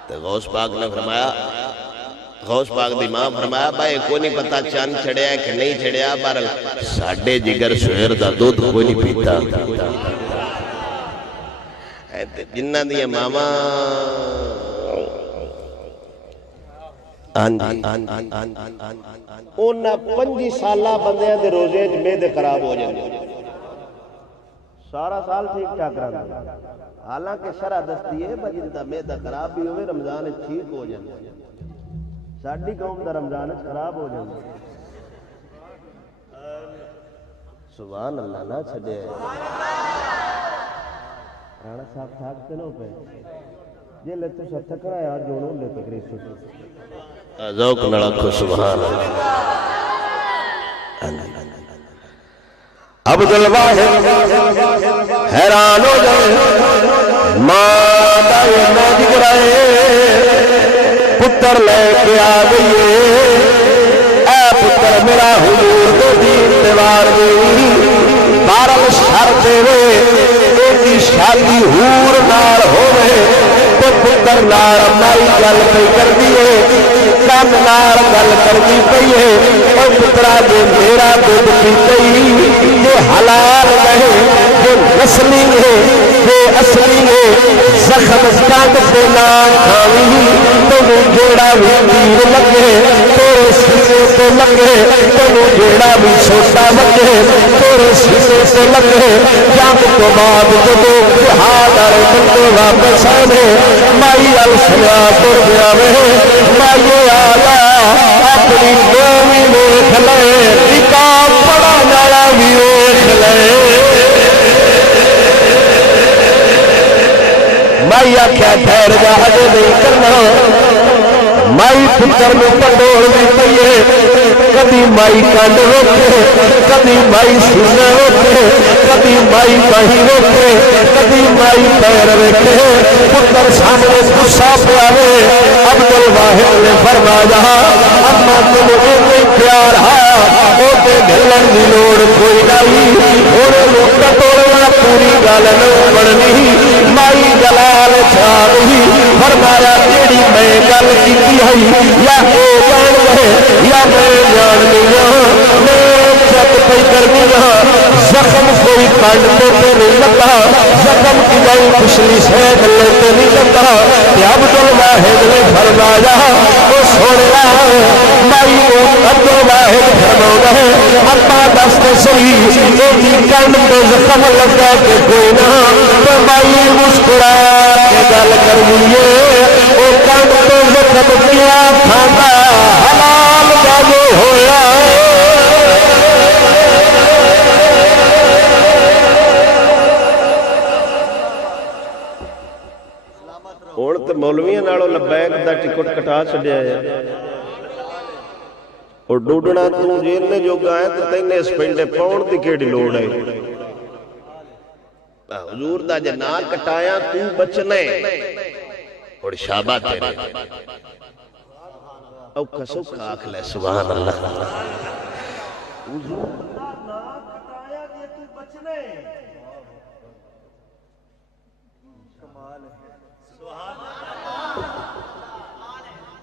تے غوث پاک نے فرمایا غوث پاک دی ماں فرمایا بھائی کوئی نہیں پتا چاند چھڑیا ہے کہ نہیں چھڑیا پر ساڈے جگر سہیر دا دودھ کوئی نہیں پیتا جنہ دیا ماما انہاں 25 سالہ بندیاں دے روزے وچ معدے خراب ہو جاندے سارا سال ٹھیک ٹھاک رہندا حالانکہ شرع دستی ہے بجن دا معدہ خراب بھی ہوئے رمضان وچ ٹھیک ہو جاندا ساڈی قوم دا رمضان وچ خراب ہو جاندا سبحان اللہ نہ چھڈے رانا صاحب تھاکتے نو پہ یہ لے تو سب تھکڑا ہے آج جونوں لے تکریف سوچو ذوق نڑکو سبحان اللہ عبدالواحد حیران ہو جائے ماں دائے میں جگرائے پتر لے کے آ گئی اے پتر میرا حضور دے دین دیوار گئی بارل شر دے وے ایک شادی حور نار ہوئے تو پتر نار مائی گل پہ کر دیئے کم نار گل کر دی پئیے اور پترا جو میرا دودھ پیتے یہ حلال رہے یہ نسلی ہے یہ اصلی ہے زخم کانٹ سے نان کھاوی تو جوڑا بھی تیر لگے تیرے سینے سے لگے تو جوڑا بھی چھوٹا لگے تیرے سینے سے لگے جنگ تو بعد جب جہاد اور بندے واپس آنے مائی السلیا تو گیا میں مائی آلا اپنی دومی دیکھ لے نکاح پڑا نالا بھی دیکھ لے مائی آکھیا ٹھہر جا ہجے نہیں کرنا مائی پتر میں پٹوڑ بھی پئیے کبھی مائی کنڈ روکے کبھی مائی سینے روکے کبھی مائی باہی روکے کبھی مائی پیر روکے پتر سامنے غصہ پیارے عبدالواحد نے فرمایا اما تم ایک پیار ہاں اوتے گھلن دی لوڑ کوئی نہیں ہونے لوٹا توڑنا پوری گل نہ بڑھنی مائی جلال چھا رہی فرمایا تیری میں گل کی ہے یا اے جان ہے یا میں جان لیا میں چک پہ کر دیا زخم کوئی کانڈ لیتے نہیں لگا زخم کی گئی پچھلی سید لیتے نہیں لگا کہ عبدالواحد نے فرمایا وہ سوڑیا مائی عبدالواحد فرمایا ہے اپا دست سری ایتی کانڈ پہ زخم لگا کہ کوئی نہ تو مائی مسکرا کے گل کر دیئے وہ کانڈ پہ زخم کیا کھانا حلال جانے ہویا ہن تے مولویاں نالوں لبیک دا ٹکٹ کٹا چھڈیا ہے اور ڈوڈنا تو جیل نے جو گائے تے تینے اس پنڈے پاؤن دی کیڑی لوڑ ہے حضور دا جے نہ کٹایا تو بچنے اور شابہ تیرے او کسو کاکھ لے سبحان اللہ حضور دا نہ کٹایا جے تو بچنے کمال ہے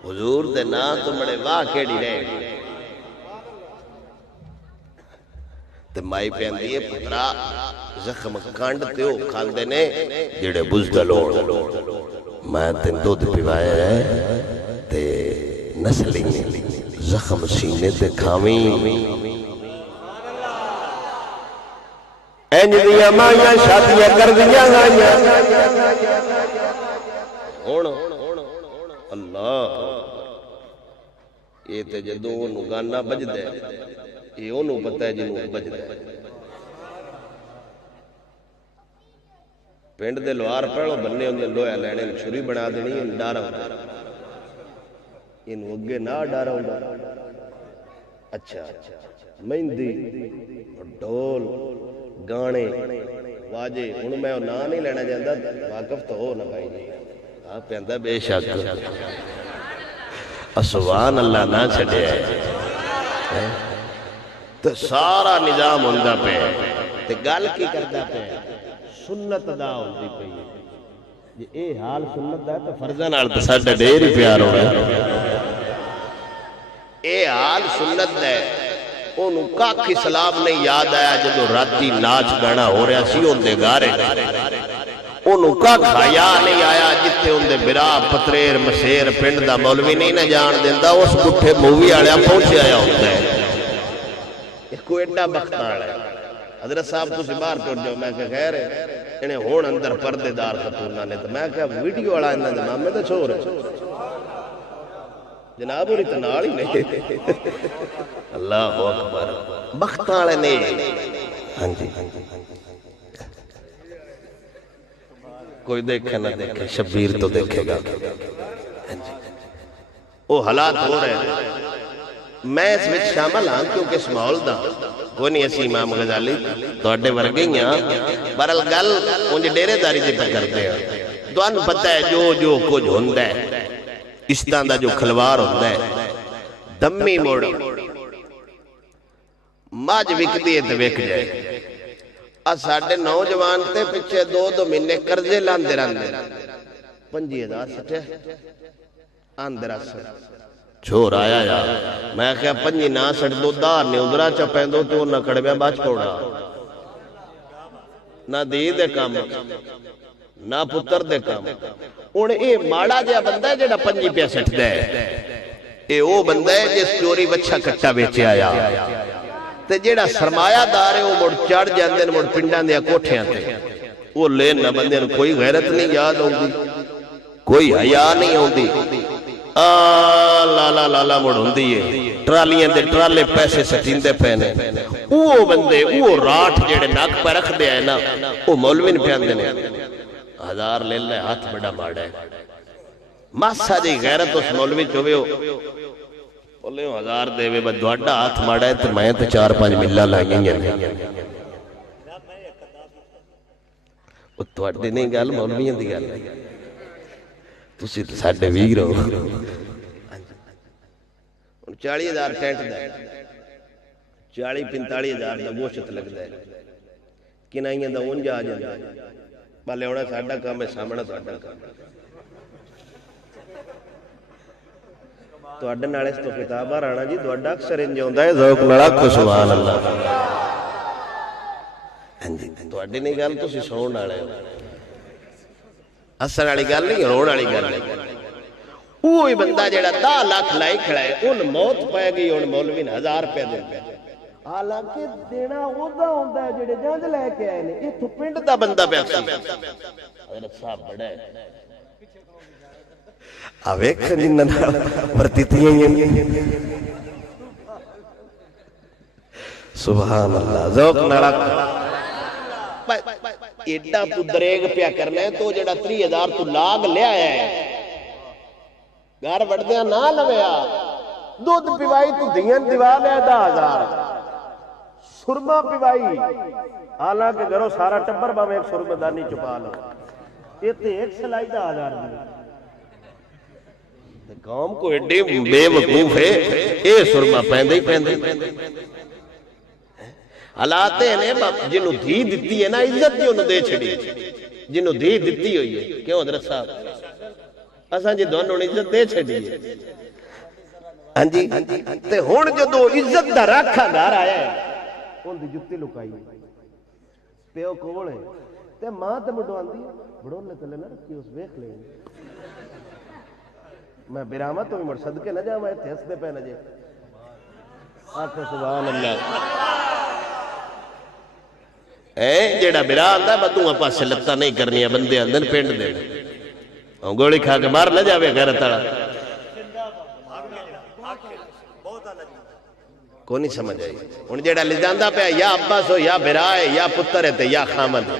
حضور دے نا تو بڑے واہ کیڑی رہے تے مائی پیندی ہے پترا زخم کانڈ تیو کھاندے نے جڑے بزدل ہو میں تین دودھ پیوائے ہے تے نسلی زخم سینے تے کھاویں اینج دیا مائیاں شادیاں کر دیا گائیاں اللہ یہ تے جدو انہوں گانا بج دے یہ انہوں پتہ ہے جنہوں بج دے پینڈ دے لوار پڑھو بننے انہیں لویا لینے چھری بنا دینی ان ڈارا ہوں انہوں اگے نہ ڈارا ہوں اچھا مہندی ڈھول گانے واجے انہوں میں نہ نہیں لینا جاندہ واقف تو ہو نہ بھائی جی آپ پہندہ بے شک سبحان اللہ نہ چھڑے ہے تو سارا نظام ہوندہ پہ تو گل کی کردہ پہ سنت ادا ہوندی پہ یہ اے حال سنت دا تو فرضاں نال تے ساڈا ڈیر ہی پیار ہو گیا اے حال سنت دا انہوں کاکھی سلام نہیں یاد آیا جدو راتی ناچ گانا ہو رہا سی ہوندے گارے انہوں کاکھا یا نہیں آیا جتے ہوندے برا پتریر مسیر پنڈ دا مولوی نہیں نہ جان دیندہ اس گٹھے مووی آڑیا پہنچے آیا ہوتا ہے ایک کوئی ایڈا بختہ آڑیا حضرت صاحب تو باہر ٹوٹ جاؤ میں کہا خیر ہے انہیں ہون اندر پردے دار خطورنا نے تو میں کہا ویڈیو والا انہاں دے مامے تے چھوڑ ہے جناب اور اتنا ہی نہیں اللہ اکبر بختہ آڑے نہیں ہاں جی کوئی دیکھے نہ دیکھے شبیر تو دیکھے گا وہ حالات ہو رہے ہیں میں اس وچ شامل ہاں کیونکہ اس ماحول دا کوئی نہیں اسی امام غزالی تو اڈے ورگیاں برال گل انجھے ڈیرے داری دے پہ کرتے ہیں تو ان پتہ ہے جو کچھ ہوندہ ہے اس طرح جو کھلوار ہوندہ ہے دمی موڑ ماج وک دیئے تو وک جائے ساڑھے نوجوان تے پچھے دو مہینے قرضے لاندے راندے 50,000 سٹھے آندر آسر چھوڑ آیا یا میں کہا 5 نہ سٹ دو دار نے ادھرا چپیں دو تو نہ کڑ بیا باچ پوڑا نہ دی دے کام نہ پتر دے کام انہیں اے ماڑا جا بندہ ہے جیڑا 5 پیا سٹ دے اے او بندہ ہے جس چوری بچہ کٹا بیچے آیا تے جیڑا سرمایہ دار ہے وہ مڑ چڑھ جاندے مڑ پنڈاں دیا کوٹھیاں تے وہ لین نہ بندے کوئی غیرت نہیں یاد ہوندی کوئی حیا نہیں ہوندی لالا مڑ ہوندی ہے ٹرالیاں دے ٹرالے پیسے سٹیندے پہنے وہ بندے وہ راٹھ جیڑے ناک پہ رکھ دے آئے نا وہ مولوین پیاندے نے 1000 لے لے ہاتھ بڑا ماڑا ہے ماسا جی غیرت اس مولوی چوبے ہو بولے 1000 دے وے بدواڑا ہاتھ ماڑا ہے تو میں تو 4-5 ملہ لائیں گے وہ تواڑے نہیں گال مولویاں دی گال تسی ساڑے ویر ہو 40,000 ٹینٹ دے 40-45,000 دا گوشت لگ دے کنائیاں دا اون جا جا بالے ہونا ساڑا کام ہے سامنا ساڑا کام ہے تو اڈن نالے اس تو کتابہ رانا جی تو اڈا اکثر انجھے ہوندہ ہے ذوق لڑک سبحان اللہ تو اڈی نہیں گال تو سی سون نالے اثر آلی گال نہیں رون آلی گال نہیں وہی بندہ جیڑا 10 لاکھ لائی کھڑا ہے ان موت پائے گئی ان مولوین 1000 پہ دے حالانکہ دینا ہوندہ ہوندہ ہے جیڑے جانج لے کے آئے نے یہ تو پنڈ دا بندہ پہ حضرت صاحب بڑا ہے آویک جنہاں پرتیتیاں سبحان اللہ ذوق نڑک ایڈا تو دریگ پیا کرنا ہے تو جڑا 30,000 تو لاغ لے آیا ہے گھر بڑھدیاں نہ لویا دودھ پیوائی تو دین دیوا لے 10,000 سرما پیوائی حالانکہ گھروں سارا ٹبر با میں ایک سرما دانی چپا لو یہ تے ایک سلائی 10,000 دی قوم کو ایڈے بے وقوف ہے اے سرما پہندے ہی پہندے حالاتے ہیں جنہوں دھی دیتی ہے نا عزت جی انہوں دے چھڑی جنہوں دھی دیتی ہوئی ہے کیوں حضرت صاحب اسان جی دونوں عزت دے چھڑی ہے ہاں جی تے ہون جو دو عزت دا رکھا گھر آیا ہے ان دی جتی لکائی پیو کول ہے تے ماں تے مڈو آن دی بڑوں نے تلے نہ رکھی اس بیخ لیں میں برامہ تو مر صدقے نہ جا میں تھیس دے پہ نہ جے آکھو سبحان اللہ اے جیڑا برا آندا ہے بدوں پاسے لتا نہیں کرنی ہے بندے اندر پینڈ دے گوڑی کھا کے مار نہ جاوے غیرت والا کو نہیں سمجھ آئی ان جیڑا لے جاندا پیا یا عباس ہو یا برا ہے یا پتر ہے تے یا خامد ہے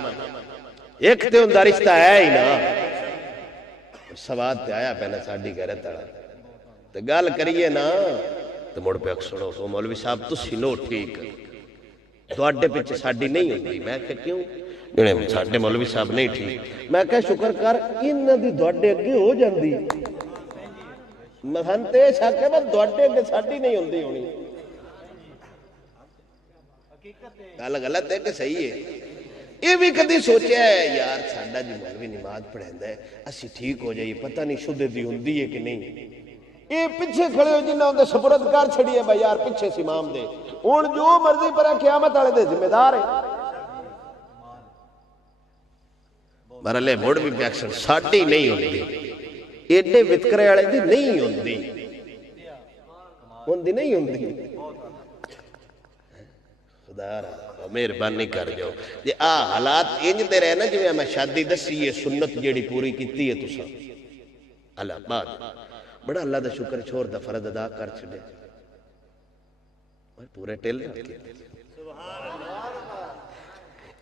ایک تے ان دا رشتہ ہے ہی نا سواد تے آیا پہنا ساڑھی غیرت والا تے گال کریے نا تے مڑ پہ اکسڑو تو مولوی صاحب تو سینو ٹھیک تو اڈے پچھے ساڑھی نہیں ہوندی میں کہ کیوں جڑے ساڈے مولوی صاحب نہیں ٹھیک میں کہا شکر کر انہاں دی تواڈے اگے ہو جاندی مثلا تے شک ہے بس تواڈے اگے ساڈی نہیں ہوندی ہونی گل غلط ہے کہ صحیح ہے یہ بھی کدی سوچیا ہے یار ساڈا جو مولوی نماز پڑھیندا ہے اسی ٹھیک ہو جائیے پتہ نہیں شدے دی ہوندی ہے کہ نہیں یہ پیچھے کھڑے ہو جنہاں دے سپرد کر چھڑی ہے بھائی یار پیچھے سے امام دے ہن جو مرضی پر قیامت والے دے ذمہ دار ہے برالے موڑ بھی پیکشن ساڑی نہیں ہوندی ایڈے وطکرے والے دی نہیں ہوندی ہوندی نہیں ہوندی خدا رہا مہربانی کر جاؤ جی حالات انج دے رہے نا جو میں شادی دسی ہے سنت جیڑی پوری کیتی ہے تسا اللہ بعد بڑا اللہ دا شکر چھوڑ دا فرض ادا کر چھڑے پورے ٹیل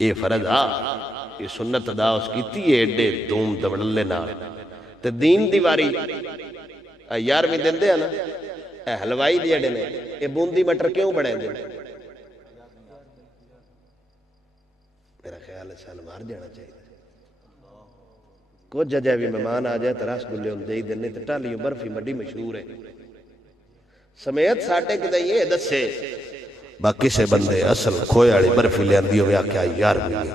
یہ فرض یہ سنت ادا اس کیتی ہے ایڈے دوم دبڑلے نال تے دین دیواری یار میں دن دے نا اے حلوائی دی اڈے نے اے بوندی مٹر کیوں بڑھیں دے میرا خیال ہے سال مار جانا چاہیے کچھ ججہ بھی مہمان آ جائے تراس گلے ہم دے دینے تے ٹالیوں برفی مڈی مشہور ہے سمیت ساٹے کدھا یہ دسے باقی سے بندے اصل کھوئے آڑی برفی لے اندیوں میں آکیا یار ملی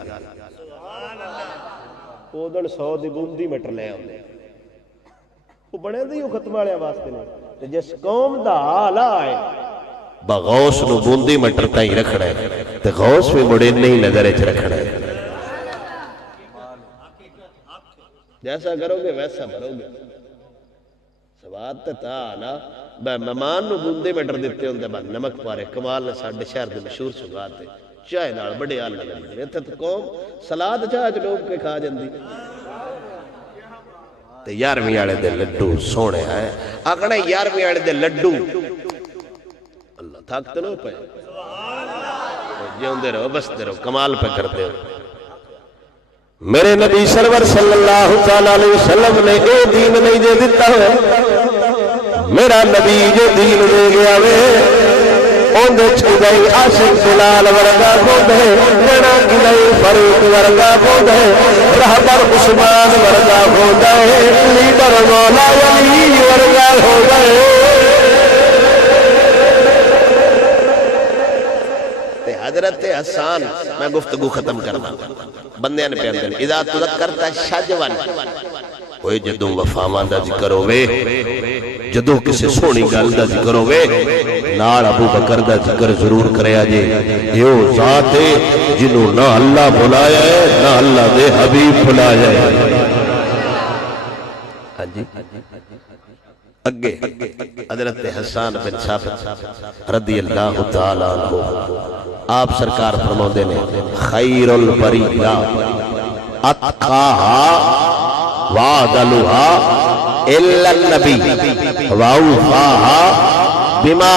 اودن 100 دی بوندی مٹر لے آنے وہ بڑے دیو ختم آڑے واسطے نے جس قوم دا حالا آئے بغوث نو بوندی مٹر تائیں رکھڑا ہے تے غوث میں مڑے نہیں نظر اچھ رکھڑا ہے جیسا کرو گے ویسا بھرو گے سواد تا نا مہمان نو بوندی مٹر دیتے ہوں دے بعد نمک پارے کمال نے ساڑھے شہر دے مشہور سواد ہے چائے نال بڑے آل لگے میں تھا تو قوم سلاد چاہ جلوب کے کھا جندی تے یارویں آڑے دے لڈو سونے آئے آکھنا یارویں آڑے دے لڈو اللہ تھاکتے نو پہ جیون دے رہو بس دے رہو کمال پہ کر دے میرے نبی سرور صلی اللہ علیہ وسلم نے اے دین نہیں دے دیتا ہے میرا نبی جو دین دے گیا وے اوندے چھدائی عاشق بلال ورگا بودے جنا گلائی فاروق ورگا بودے رہبر عثمان ورگا بودے لیڈر مولا علی ورگا بودے حضرت حسان میں گفتگو ختم کرنا بندے نے پیار دیں اذا تذکرتا شجوان کوئی جدوں وفاواں دا ذکر ہوئے جدوں کسی سونی گل دا ذکر ہوئے نال ابو بکر دا ذکر ضرور کرے آجے یہ ذات ہے جنہوں نہ اللہ بلایا ہے نہ اللہ دے حبیب بلایا ہے اگے حضرت حسان بن ثابت رضی اللہ تعالیٰ عنہ آپ سرکار فرماؤں نے خیر البریہ اتقاہا وعدلوہا الا النبی وعوفاہا بما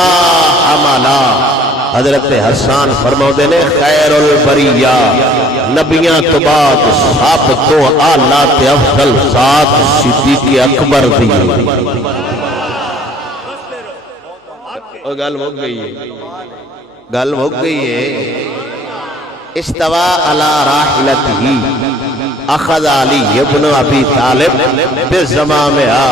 عملا حضرت حسان فرماؤں نے خیر البریہ نبیاں تو بعد سب تو آلات افضل ذات صدیق اکبر دی اور گل ہو گئی ہے گل ہو گئی ہے استوا علی راحلتہی اخذ علی ابن ابی طالب بزمامہا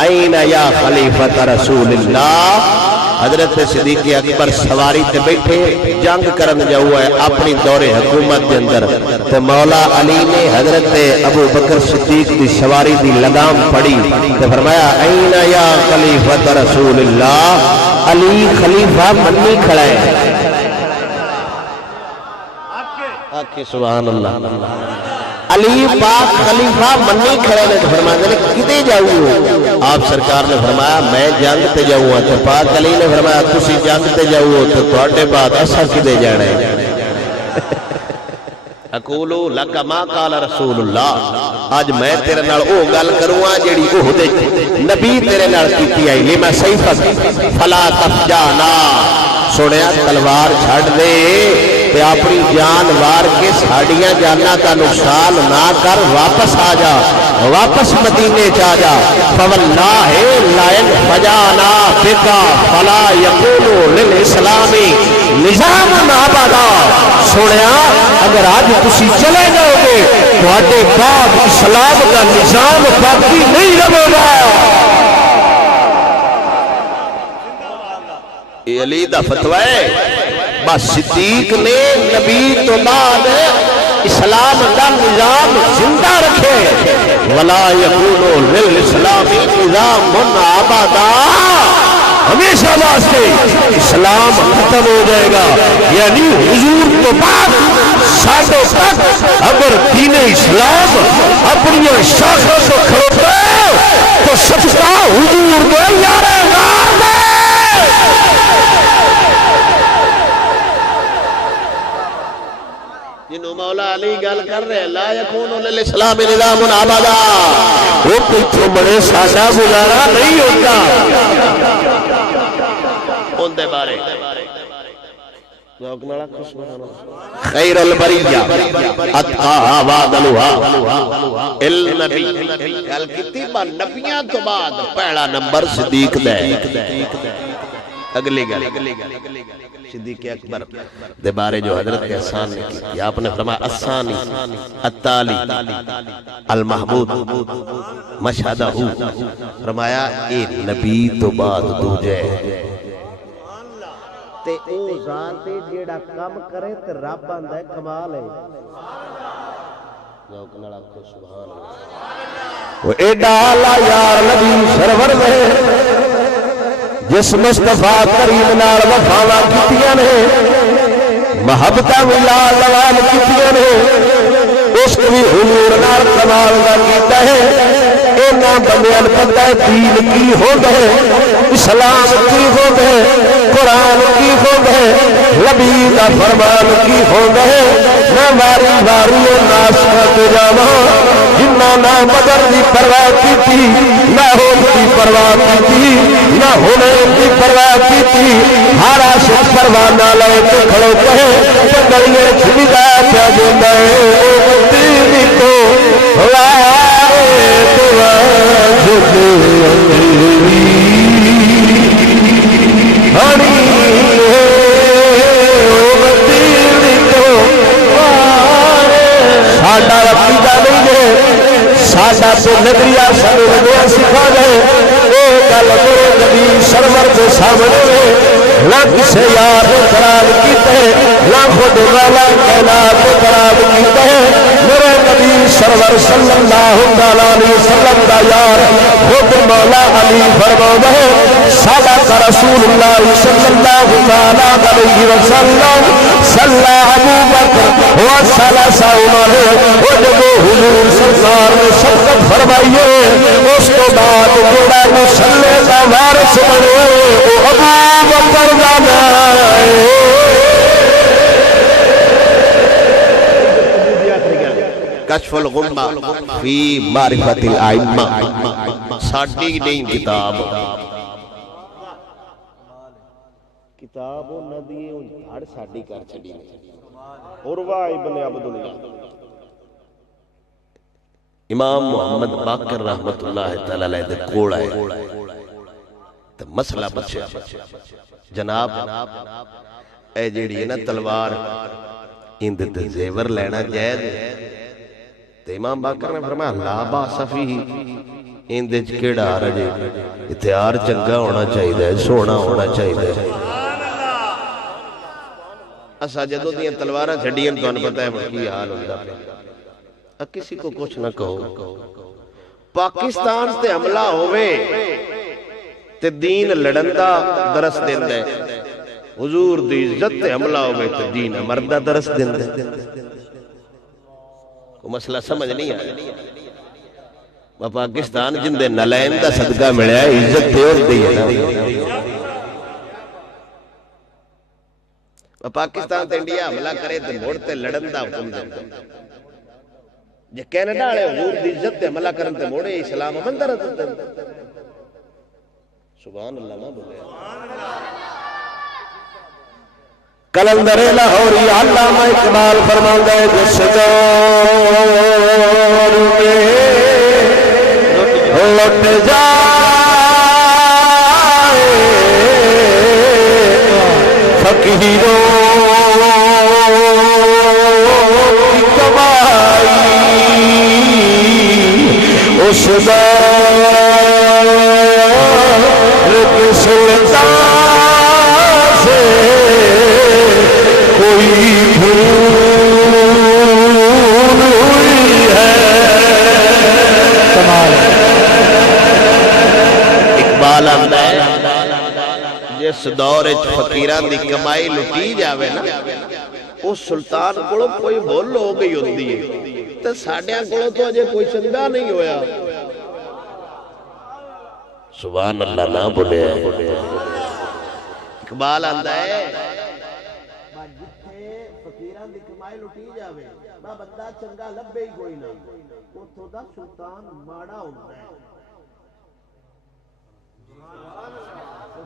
این یا خلیفت رسول اللہ حضرت صدیق اکبر سواری تے بیٹھے جنگ کرن جاؤ ہے اپنی دور حکومت کے اندر تے مولا علی نے حضرت ابو بکر صدیق دی سواری دی لگام پڑی تے فرمایا این یا خلیفت رسول اللہ علی خلیفہ منی کھڑا ہے آکے سبحان اللہ علی پاک خلیفہ منی کھڑے نے فرمایا نے کدے جاؤ آپ سرکار نے فرمایا میں جنگ تے جاؤں تے پاک علی نے فرمایا تسی جنگ تے جاؤ تو تواڈے بعد اساں کدے جانا ہے اقولو لک ما قال رسول اللہ آج میں تیرے نال او گل کروں جیڑی احد نبی تیرے نال کیتی آئی لما سیفت فلا تفجانا سنیا تلوار چھڑ دے تے اپنی جان وار کے ساڑیاں جانا کا نقصان نہ کر واپس آ جا واپس مدینے جا جا فواللہ لائن فجانا بکا فلا یقولو للاسلامی نظام آبادا سنیا اگر آج تسی چلے جاؤ گے تواڈے بعد اسلام کا نظام باقی نہیں رہے گا. یہ علی دا فتوی ہے بس صدیق نے نبی تو بعد اسلام کا نظام زندہ رکھے. ولا یکون للاسلام نظام آبادا ہمیشہ واسطے اسلام ختم ہو جائے گا. یعنی حضور تو بعد ساڈے تک اگر دین اسلام اپنی شاخوں سے کھڑوتا تو صدقہ حضور دے یارے غار دے. جنہوں مولا علی گل کر رہے لا یکون للاسلام نظام آبادا وہ پیچھے بڑے سادہ گزارا نہیں ہوتا. ان دے بارے خیر البریہ اتقاہا وعدلوہا النبی گل کیتی با نبیاں تو بعد پہلا نمبر صدیق دے. اگلی گل صدیق اکبر دے بارے جو حضرت احسان نے کی آپ نے فرمایا الثانی التالی المحمود مشہدہ فرمایا اے نبی تو بعد دوجے تے او ذات جیڑا کم کرے تے رب آندا ہے کمال ہے. ذوق نال آکھو سبحان اللہ. وہ ایڈا اعلیٰ یار نبی سرور میں جس مصطفیٰ کریم نال وفاواں کیتیاں نے محبتاں وی لال لوال کیتیاں نے عشق بھی حضور نال کمال دا کیتا ہے. اینا بندیاں پتہ ہے دین کی ہوندا ہے اسلام کی ہوندا ہے قرآن کی ہوندا ہے نبی دا فرمان کی ہوندا ہے. نہ واری واری ناسخت جاواں جنہاں نہ بدر دی پرواہ کیتی نہ ہوم دی پرواہ کیتی نہ حنین دی پرواہ کیتی. ہر عاشق پروانہ لے کے کھڑوتا ہے تے گلیاں چھڑدا پیا جاندا ہے او دین کو وارے دعا جھکے انجلی ہنی ساڈا عقیدہ نہیں ہے ساڈا تو نظریہ سانو لگیا سکھا دے. اے گل میرے نبی سرور کے سامنے نہ کسے یار نے خراب کیتے نہ خود والا کائنات نے خراب کیتے. میرے نبی سرور صلی اللہ علیہ وسلم دا یار خود مولا علی فرماتا ہے ساڈا کا رسول اللہ صلی اللہ علیہ وسلم صلی ابو بکر و ثلاث عمر وہ جب حضور سرکار نے شفقت فرمائی ہے اس کو بعد جوڑا مصلی کا وارث بنے وہ ابو بکر کا نام کشف الغمہ فی معرفت الائمہ ساڈی نہیں کتاب کتاب نہ دیے ہر ساڈی کر چھڈی عروہ ابن عبداللہ امام محمد باقر رحمت اللہ تعالی علیہ دے کول آئے تے مسئلہ پوچھیا جناب اے جیڑی ہے نا تلوار اندے تے زیور لینا جائز تے امام باقر نے فرمایا لا باس فیہ اندے وچ کیڑا حرج ہے ہتھیار چنگا ہونا چاہیے سونا ہونا چاہیے. اسا جدوں دیاں تلواراں چھڈیاں تانوں پتہ ہے کی حال ہوندا پیا. کسی کو کچھ نہ کہو پاکستان تے حملہ ہوئے تے دین لڑن دا درس دیندا ہے حضور دی عزت تے حملہ ہوئے تے دین مرد دا درس دیندا ہے. کوئی مسئلہ سمجھ نہیں آیا. پاکستان جن دے نلائن دا صدقہ ملیا ہے عزت تے اور دی ہے نا. پاکستان تے انڈیا حملہ کرے تے موڑ تے لڑن دا حکم دیندا. جے کینیڈا والے حضور دی عزت تے حملہ کرن تے موڑے اسلام مندر سبحان اللہ نہ بولے. کلندر لاہوری علامہ اقبال فرماتا ہے جس دور میں لٹ جائے فقیروں کی کمائی اس دور کے سلطان سے کوئی بھول ہوئی ہے. کمال. اقبال آتا ہے جس دور فقیران دی کمائی لٹی جاوے نا اس سلطان کو کوئی بھول ہو گئی ہوتی ہے تو ساڑھیاں کو تو اجے کوئی چندہ نہیں ہویا. سبحان اللہ نہ بولے. اقبال آتا ہے جتھے فقیران دی کمائی لٹی جاوے نا بندہ چنگا لبے ہی کوئی نہ اتھوں دا سلطان ماڑا ہوتا ہے.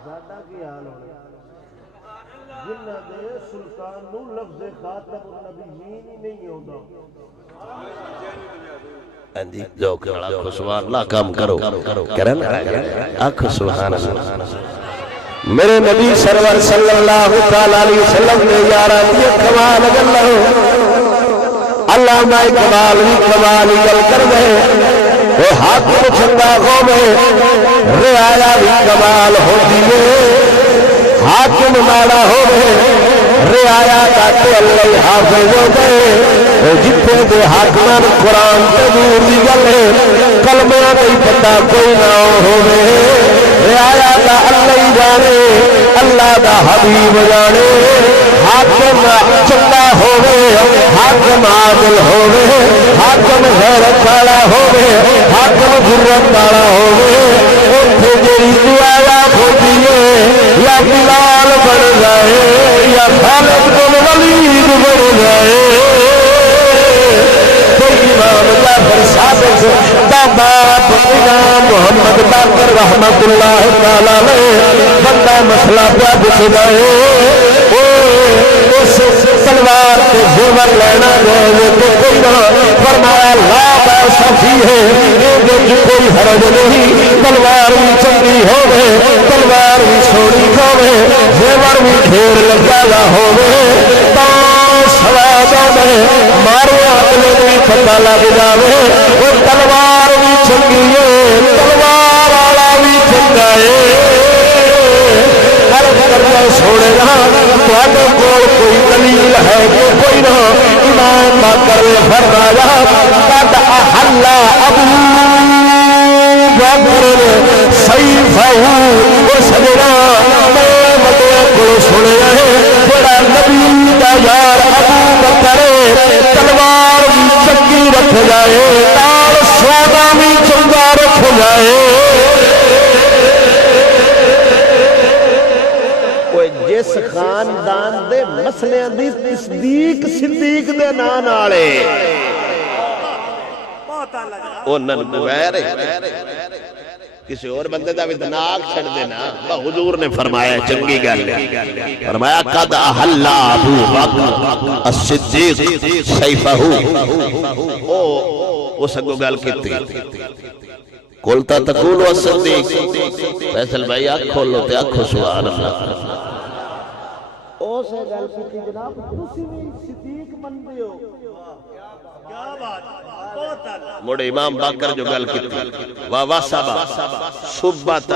ساڈا کی حال ہونا جنہ دے سلطان نو لفظ خاتم النبیین ہی نہیں ہوندا. جو آنکھو سبحان اللہ کام کرو کرن آنکھو سبحان اللہ. میرے نبی سرور صلی اللہ علیہ وسلم نے یارہ یہ کمال گلہ اللہ میں کمال بھی کمال گل کر دے وہ حاکم چنگا قومے رعایا بھی کمال ہو دیئے حاکم ماڑا ہوئے رعایا کاتے اللہ حافظ ہو گئے جتنے دے حاکمان قرآن تدور دی گلے کلمہ نہیں پتہ کوئی نہ ہوئے رعایا کا اللہ جانے اللہ دا حبیب جانے حاکم چنگا ہوئے حاکم عادل ہوئے حاکم غیرت والا ہوئے حاکم جرت والا ہوئے اٹھے جری دعایا کھوٹیے یا بلال بن جائے یا خالد بن ولید بن جائے. امام جعفر صادق دا باپ امام محمد باقر رحمت اللہ تعالیٰ علیہ بندہ مسئلہ پہ بچ گئے اس تلوار کے زیور لینا گئے تو کوئی نہ فرمایا لا باس فیہ کوئی حرج نہیں تلوار بھی چنگی ہوئے تلوار بھی سونی ہوئے زیور بھی ڈھیر لگا ہوئے تو سوادوں میں مارے اگلے بھی پتہ لگ جاوے وہ تلوار بھی چنگی ہے تلوار والا بھی چنگا ہے. ہر کرنا سوڑے گا تواڈے کول کوئی دلیل ہے کہ کوئی نہ امام باقر فرمایا قد احل ابو بکر سیفہ وہ سجنا میں بڑے کو سنے ہیں بڑا نبی دا یار ابو بکر تلوار بھی چنگی رکھ جائے تال سونا بھی چنگا رکھ جائے. جس خاندان دے مسئلے دی تصدیق صدیق دے نان آلے انہاں نوں غیر کسی اور بندے دا بھی ناک چھڑ دینا حضور نے فرمایا چنگی گل فرمایا قد احل ابو بکر الصدیق سیفہ وہ سگو گل کیتی قلتا تقول الصدیق. فیصل بھائی آنکھ کھولو تے آنکھو سبحان اللہ. سے گل کی جناب تسی بھی صدیق بندے ہو کیا بات موڑے امام باقر جو گل کی وَوَسَبَ صُبَّةً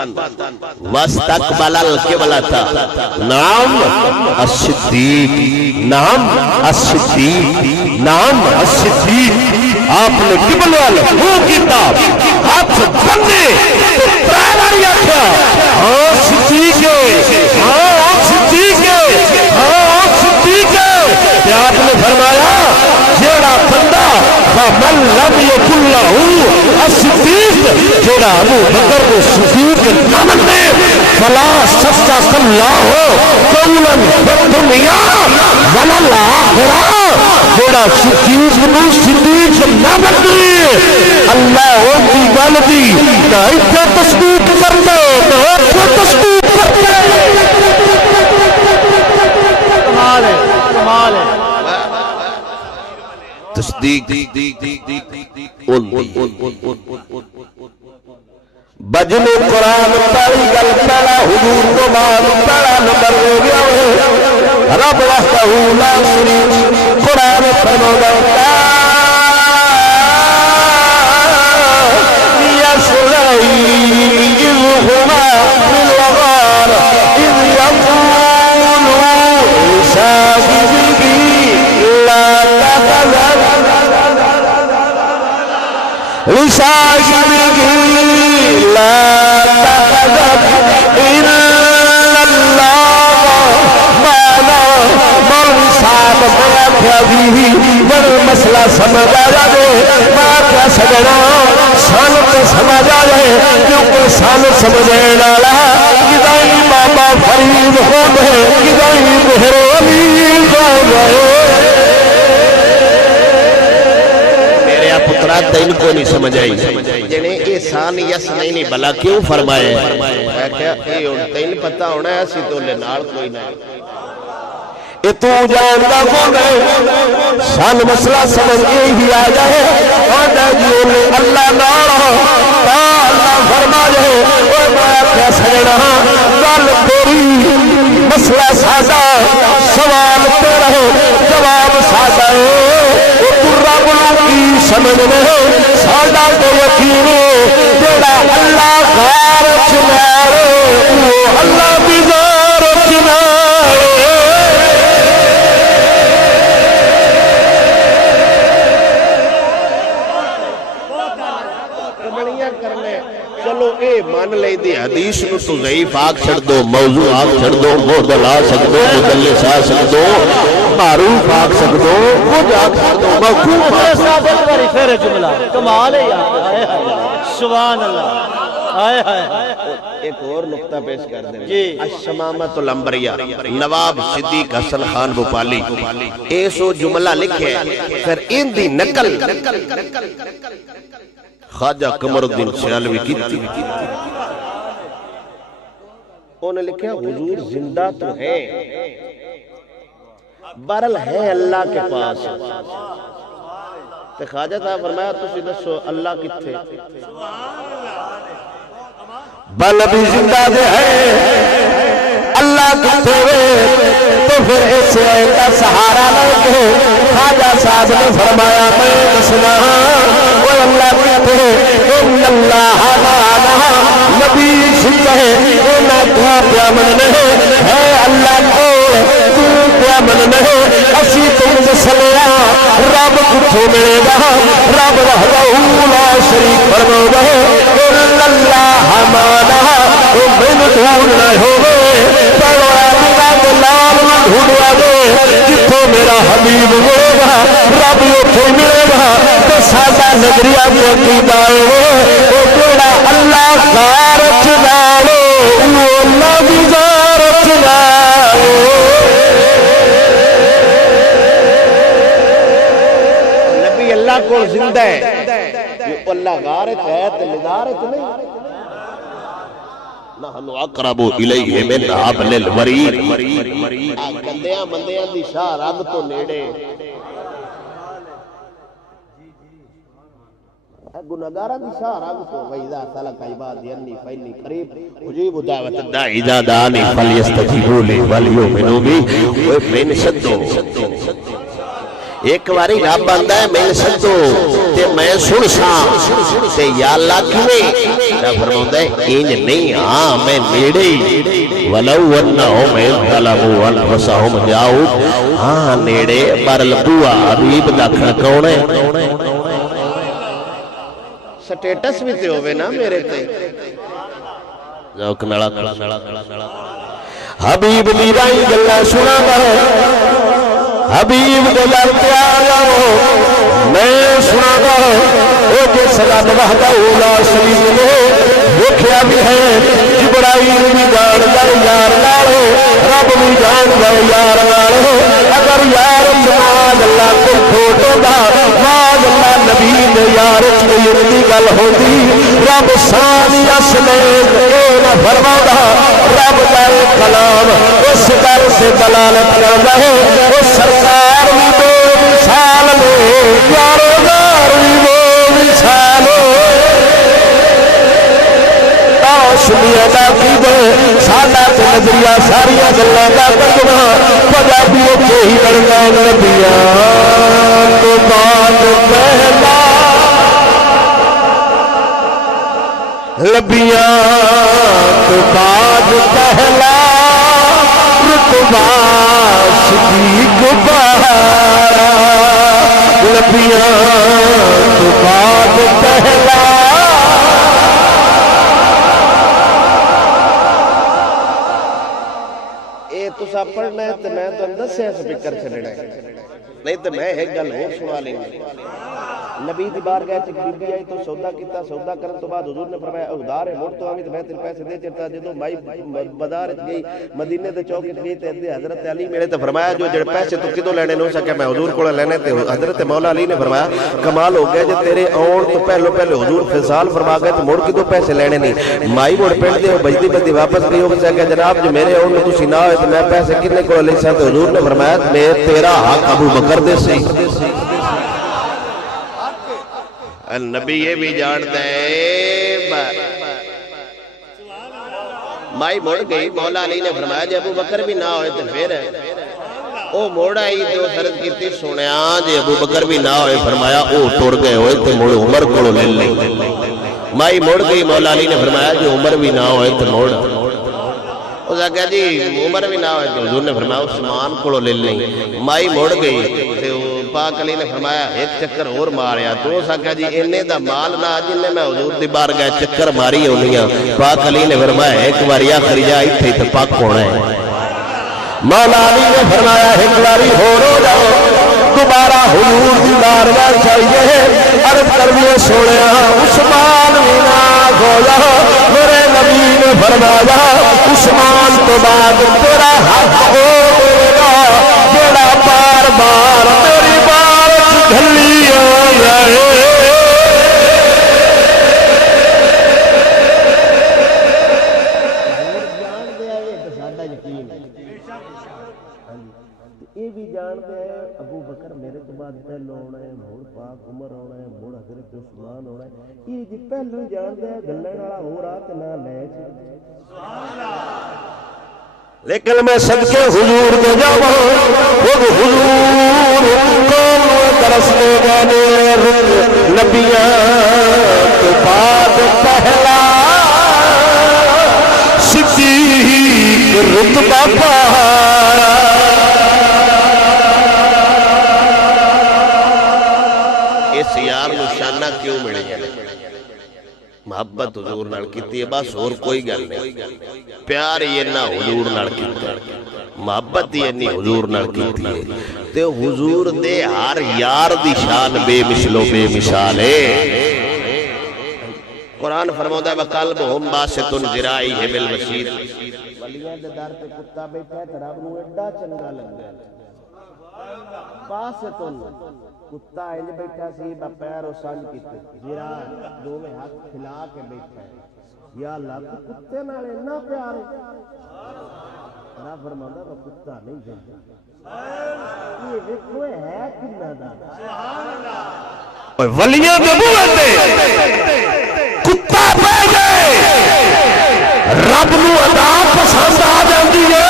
وَاسْتَقْبَلَ الْقِبْلَةَ نام الصدیق نام الصدیق نام الصدیق. آپ نے قبلہ منہ کیتا ہاتھ بندے پرائمری آکھیا ہاں صدیق ہے ہاں صدیق ہے ہاں صدیق ہے. آپ نے فرمایا جیڑا بندہ فَمَنْ لَمْ يَكُنْ لَهُ الصِّدِّيقُ جیڑا ابو بکر کو صدیق نہ منے فَلَا صَدَّقَ اللَّهُ قَوْلًا فِي الدُّنْيَا وَلَا الْآخِرَةِ جیڑا صدیق نو صدیق نہ منے اللہ ان کی گل دی نہ اتنے تصدیق کرتے نہ اتنے تصدیق کرتے. کمال ہے کمال ہے. تصدیق بجلو قرآن پہلی گل پہلا حضور تو بعد پہلا نمبر ہو گیا رب وحدہ لا شریک قرآن فرماتا یا شرعی اذ ہما فی الغار اذ یقول لصاحبہ لا تحزن لصاحبہ لا تحزن ان اللہ معنا مولوی صاحب بڑا مسئلہ سمجھ آ جائے میں کیا سجنا سان تو سمجھ آ جائے کیونکہ سان سمجھنے والا کدائی بابا فرید ہو گئے کدائی مہرولی ہو گئے پترا دین کو نہیں سمجھ آئی جنہیں احسان یس نہیں بلا کیوں فرمائے میں کہا تین پتہ ہونا ہے اسی تو لنار کوئی نہیں تو جانتا کون ہے سان مسئلہ سمجھ ہی آ جائے اور جیوں اللہ نارا تا اللہ فرما جائے اور میں کیا سجنا گل تیری مسئلہ سادہ سوال تیرا جواب سادہ ہے سمجھ میں سادہ تو یقین جڑا اللہ غار چنارے وہ اللہ بیزار چنارے چلو اے مان لے دی حدیث نو تو ضعیف آگ چھڑ دو موضوع آگ چھڑ دو معدل آگ چھڑ دو مدلس آگ چھڑ دو معروف آگ چھڑ دو کچھ آگ چھڑ دو مغفوف آگ چھڑ دو خیر جملہ کمال ہے یار سبحان اللہ ایک اور نقطہ پیش کر دیں الشمامت الانبریاء نواب صدیق حسن خان بھوپالی ایسو جملہ لکھے پھر ان دی نقل خواجہ قمر الدین سیالوی کی تھی انہوں نے لکھا حضور زندہ تو ہے برل ہے اللہ کے پاس تو خواجہ صاحب فرمایا تو سیدھا سو اللہ کتھے بل بھی زندہ دے ہے اللہ کتھے ہوئے تو پھر ایسے کا سہارا لے کے خواجہ صاحب نے فرمایا میں دسنا وہ اللہ کتھے ان اللہ معنا نبی زندہ ہے انہاں دعا پیامن نہیں ہے اللہ کو تو پیامن نہیں اسی تم سلیا رب کتھے ملے گا رب وحدہ لا شریک فرماتا ہے ان اللہ معنا وہ من ڈھونڈنا ہوئے پڑھو آدھگا تو لال میں ڈھونڈوا دے جتھو میرا حبیب ملے گا رب اتھے ملے گا تو سادہ نظریہ کو قیدائے وہ بڑا اللہ غار چنالو وہ اللہ بیزار چنالو نبی اللہ کو زندہ ہے یہ اللہ غارت ہے نظارت نہیں نحن اقرب الیہ من حبل الورید گندیاں مندیاں دی شاہ رب تو نیڑے گناہگاراں دی شاہ رب تو وَإِذَا سَأَلَكَ عِبَادِي عَنِّي فَإِنِّي قَرِيبٌ أُجِيبُ دَعْوَةَ الدَّاعِ إِذَا دَعَانِ فَلْيَسْتَجِيبُوا لِي وَلْيُؤْمِنُوا بِي میں نے سدو ایک باری رب آندا ہے میں سدو تے میں سن ساں تے یا اللہ کیویں تے فرماوندا ہے انج نہیں ہاں میں نیڑے ولو انہم ظلموا انفسهم جاؤ ہاں نیڑے پر لبوا حبیب دکھن کون ہے سٹیٹس بھی تے ہوے نا میرے تے ذوق نڑا حبیب میرائی گلا سنا کرو حبیب گلر پیارا ہو میں سنا کرو او جس رب وحدہ لا شریک لے دیکھیا بھی ہے جبرائیل بھی جان کر یار لالو رب بھی جان کر یار لالو اگر یار سماج اللہ کو کھوٹو دا ماج اللہ نبی نے یار چلی گل ہوتی رب سانی اسلے اے نہ فرما دا رب دا کلام اس در سے دلالت کر رہے اس سرکار بھی بے مثال میں یاروگار بھی بے مثال لبیاں تو بعد پہلا لبیاں تو بعد پہلا رتبہ صدیق بہارا لبیاں تو بعد پہلا اے تسا پڑھنا ہے تو میں تو دسیا سپیکر چھڑنا ہے نہیں تو میں ایک گل ہور سنا لیں گے نبی دی بارگاہ چ بی بی آئی تو سودا کیتا سودا کرن تو بعد حضور نے فرمایا ادھار ہے مڑ تو آویں تے میں تیرے پیسے دے چڑتا جدوں مائی بازار وچ گئی مدینے دے چوک وچ گئی تے حضرت علی میرے تے فرمایا جو جڑے پیسے تو کدوں لینے نو سکے میں حضور کول لینے تے حضرت مولا علی نے فرمایا کمال ہو گیا جے تیرے آن تو پہلو حضور فضال فرما گئے تے مڑ کدوں پیسے لینے نہیں مائی مڑ پنڈ دے بجدی بندی واپس گئی ہو کہ جناب جو میرے آن میں تسی نہ ہوئے تے میں پیسے کنے کول لے سکتے حضور نے فرمایا میں تیرا حق ابو بکر دے سی نبی یہ بھی جانتا ہے مائی موڑ گئی مولا علی نے فرمایا جب ابو بکر بھی نہ ہوئے تو پھر او موڑا ہی تو سرد کیتی سنیا جی ابو بکر بھی نہ ہوئے فرمایا او ٹوڑ گئے ہوئے تو موڑ عمر کو لے لیں مائی موڑ گئی مولا علی نے فرمایا جو عمر بھی نہ ہوئے تو موڑ اس نے کہا جی عمر بھی نہ ہوئے تو حضور نے فرمایا عثمان کو لے لیں مائی موڑ گئی تو پاک علی نے فرمایا ایک چکر اور ماریا تو اس نے کہا جی انہیں دا مال نہ جن نے میں حضور دی بار گئے چکر ماری ہونیاں پاک علی نے فرمایا ایک باری آخری جائی تھی تو پاک ہونا ہے مولا علی نے فرمایا ایک باری ہو جاؤ دوبارہ حضور دی بار گئے چاہیے عرض کرویے سوڑیا عثمان مینا گویا میرے نبی نے فرمایا عثمان تو بعد تیرا حق ہو گا جڑا بار بار میری بار جھلی آئے یہ بھی جانتے ہیں ابو بکر میرے تو بعد پہلو ہونا ہے موڑ پاک عمر ہونا ہے موڑ حضرت عثمان ہونا ہے یہ جی پہلو جانتے ہیں گلن والا ہو رہا تو نہ لے لیکن میں صدقے حضور دے جاواں خود حضور قوم درسنے گانے نبیاں تو بعد پہلا صدیق رتبہ پہلا اس یار نشانہ کیوں ملے گا محبت حضور نال کیتی ہے بس اور کوئی گل نہیں پیار یہ نہ حضور نال کیتا محبت یہ نہیں حضور نال کیتی ہے تے حضور دے ہر یار دی شان بے مثلو بے مثال ہے قرآن فرماتا ہے وَقَلْبُهُمْ بَاسِطٌ ذِرَائِهِ بِالْوَسِيدِ ولیاں دے در پہ کتا بیٹھا ہے تو رب نو ایڈا چنگا لگ گیا باسطن کتا انج بیٹھا سی با پیر و سنج کیتے ذرا دو میں ہاتھ کھلا کے بیٹھا ہے یا اللہ تو کتے نال اتنا پیار ہے رب فرماتا ہے کتا نہیں جانتا یہ ویکھو ہے کنا دا ولیاں دے منہ تے کتا پہ گئے رب نو ادا پسند آ جاندی ہے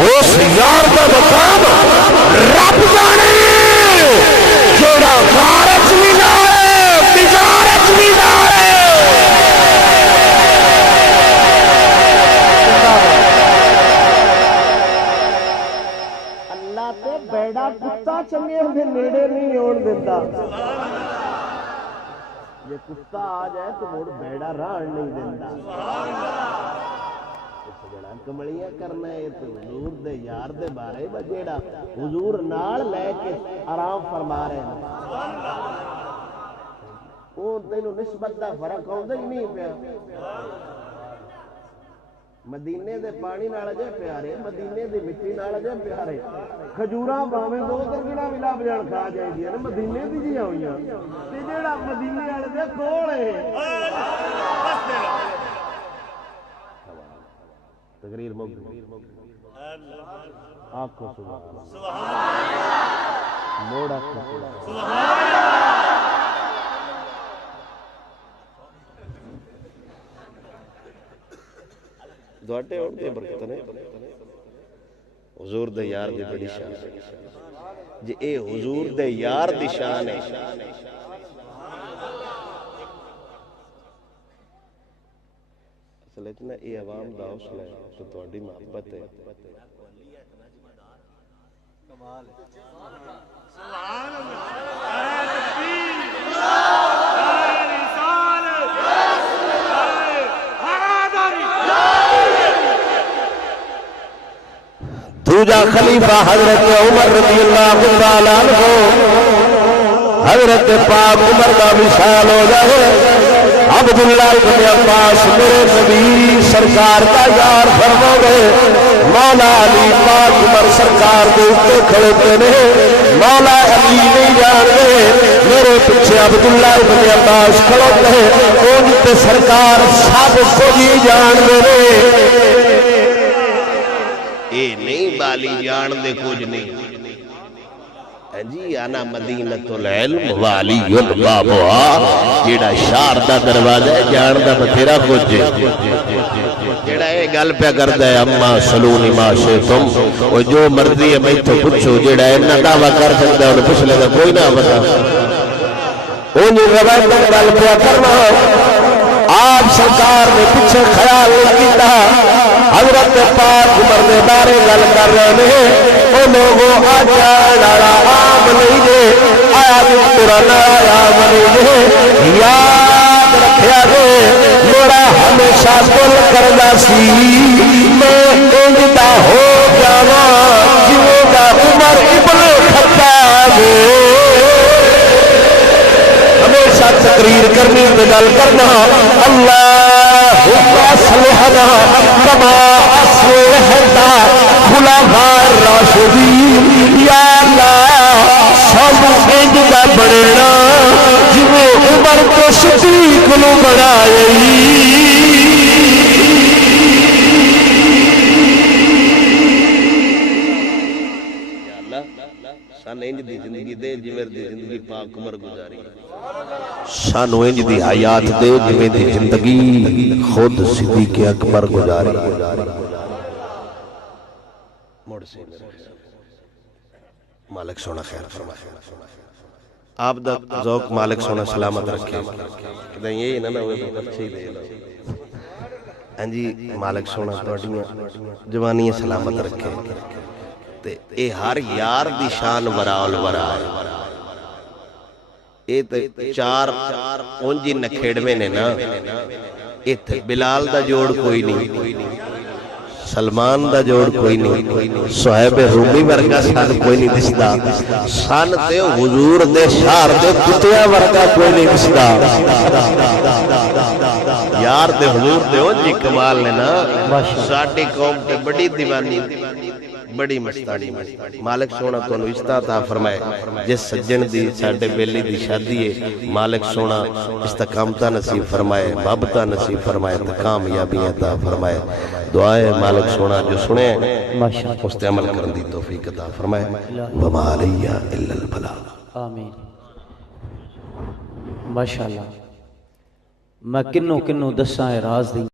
اس یار دا مقام رب جانے جوڑا غارت بھی نہ ہے تجارت بھی نہ ہے اللہ تے بیڑا کتا چنگے دے نیڑے نہیں ہوਣ دیندا جے کتا آ جائے تو مڑ بیڑا رہن نہیں دیندا کملیاں کرنا ہے تو حضور دے یار دے بارے بجیڑا حضور نال لے کے آرام فرما رہے ہیں وہ تینوں نسبت دا فرق آؤندا ہی نہیں پیا مدینے دے پانی نال جے پیارے مدینے دی مٹی نال جے پیارے کھجوراں باویں دو درگنا بھی لب جان کھا جائے دی مدینے دی جی ہوئیاں تے جیڑا مدینے والے دے کول ہے تقریر آنکھوں سبحان موڑا دوٹے اور دے برکت نے حضور دے یار دی بڑی شان جے اے حضور دے یار دی شان ہے اصل اتنا اے عوام دا حوصلہ ہے تو تہاڈی محبت ہے سبحان اللہ دوجا خلیفہ حضرت عمر رضی اللہ تعالیٰ عنہ حضرت پاک عمر کا وصال ہو جائے عبداللہ بن عباس میرے نبی سرکار کا یار فرما گئے مولا علی پاک عمر سرکار دے اوپر کھڑوتے نے مولا علی نہیں جان گئے میرے پیچھے عبداللہ بن عباس کھڑوتے ہیں ان تے سرکار سب کو ہی جان گئے اے نہیں بالی جان دے کچھ نہیں جی آنا مدینۃ العلم والی البابا جیڑا شار دا دروازہ ہے جان دا بتھیرا کچھ جیڑا اے گل پہ کردا ہے اما سلونی ما شئتم او جو مرضی ہے میں تو پوچھو جیڑا اینا دعویٰ کر سکتا ہے انہیں پچھلے دا کوئی نہ بتا انہیں روایت گل پہ کرنا آپ سرکار نے پیچھے خیال کیتا حضرت پاک عمر نے بارے گل کر رہے ہیں وہ لوگوں آجا ڈالا عام نہیں دے آیا بھی قرآن عام نہیں دے یاد رکھیا دے میرا ہمیشہ دل کرنا سی میں انجدہ ہو جانا جیوں دا عمر ابن خطاب ہمیشہ تقریر کرنی بدل کرنا اللہم اصلحنا کما اصلحتا خلفاء الراشدین یا اللہ سب انجدہ بڑھنا جنہیں عمر کو صدیق نو بڑھائی سان انج دی زندگی دے جویر دی زندگی پاک عمر گزاری سانو انج دی حیات دے جویں دی زندگی خود صدیق اکبر گزاری موڑ سے مالک سونا خیر فرمائے آپ دا ذوق مالک سونا سلامت رکھے کدھیں یہی نہ ہوئے بہت اچھے ہی دے ہاں جی مالک سونا توڑیاں جوانی سلامت رکھے تے اے ہر یار دی شان وراول ورا ہے اے تے چار اونجی نکھیڑوے نے نا اے تے بلال دا جوڑ کوئی نہیں سلمان دا جوڑ کوئی نہیں صحیب رومی ورگا سان کوئی نہیں دسدا سان تے حضور دے شار دے کتیا ورگا کوئی نہیں دسدا یار دے حضور دے اونجی کمال نے نا ساڑی قوم تے بڑی دیوانی بڑی مستانی مالک سونا تو نوشتہ تھا فرمائے جس سجن دی ساڑھے بیلی دی شادی ہے مالک سونا استقامتہ نصیب فرمائے بابتہ نصیب فرمائے کامیابیاں تا فرمائے دعائے مالک سونا جو سنے اس تے عمل کرن دی توفیق عطا فرمائے وما علیہ الا البلاغ آمین ماشاءاللہ میں کنوں دساں راز دی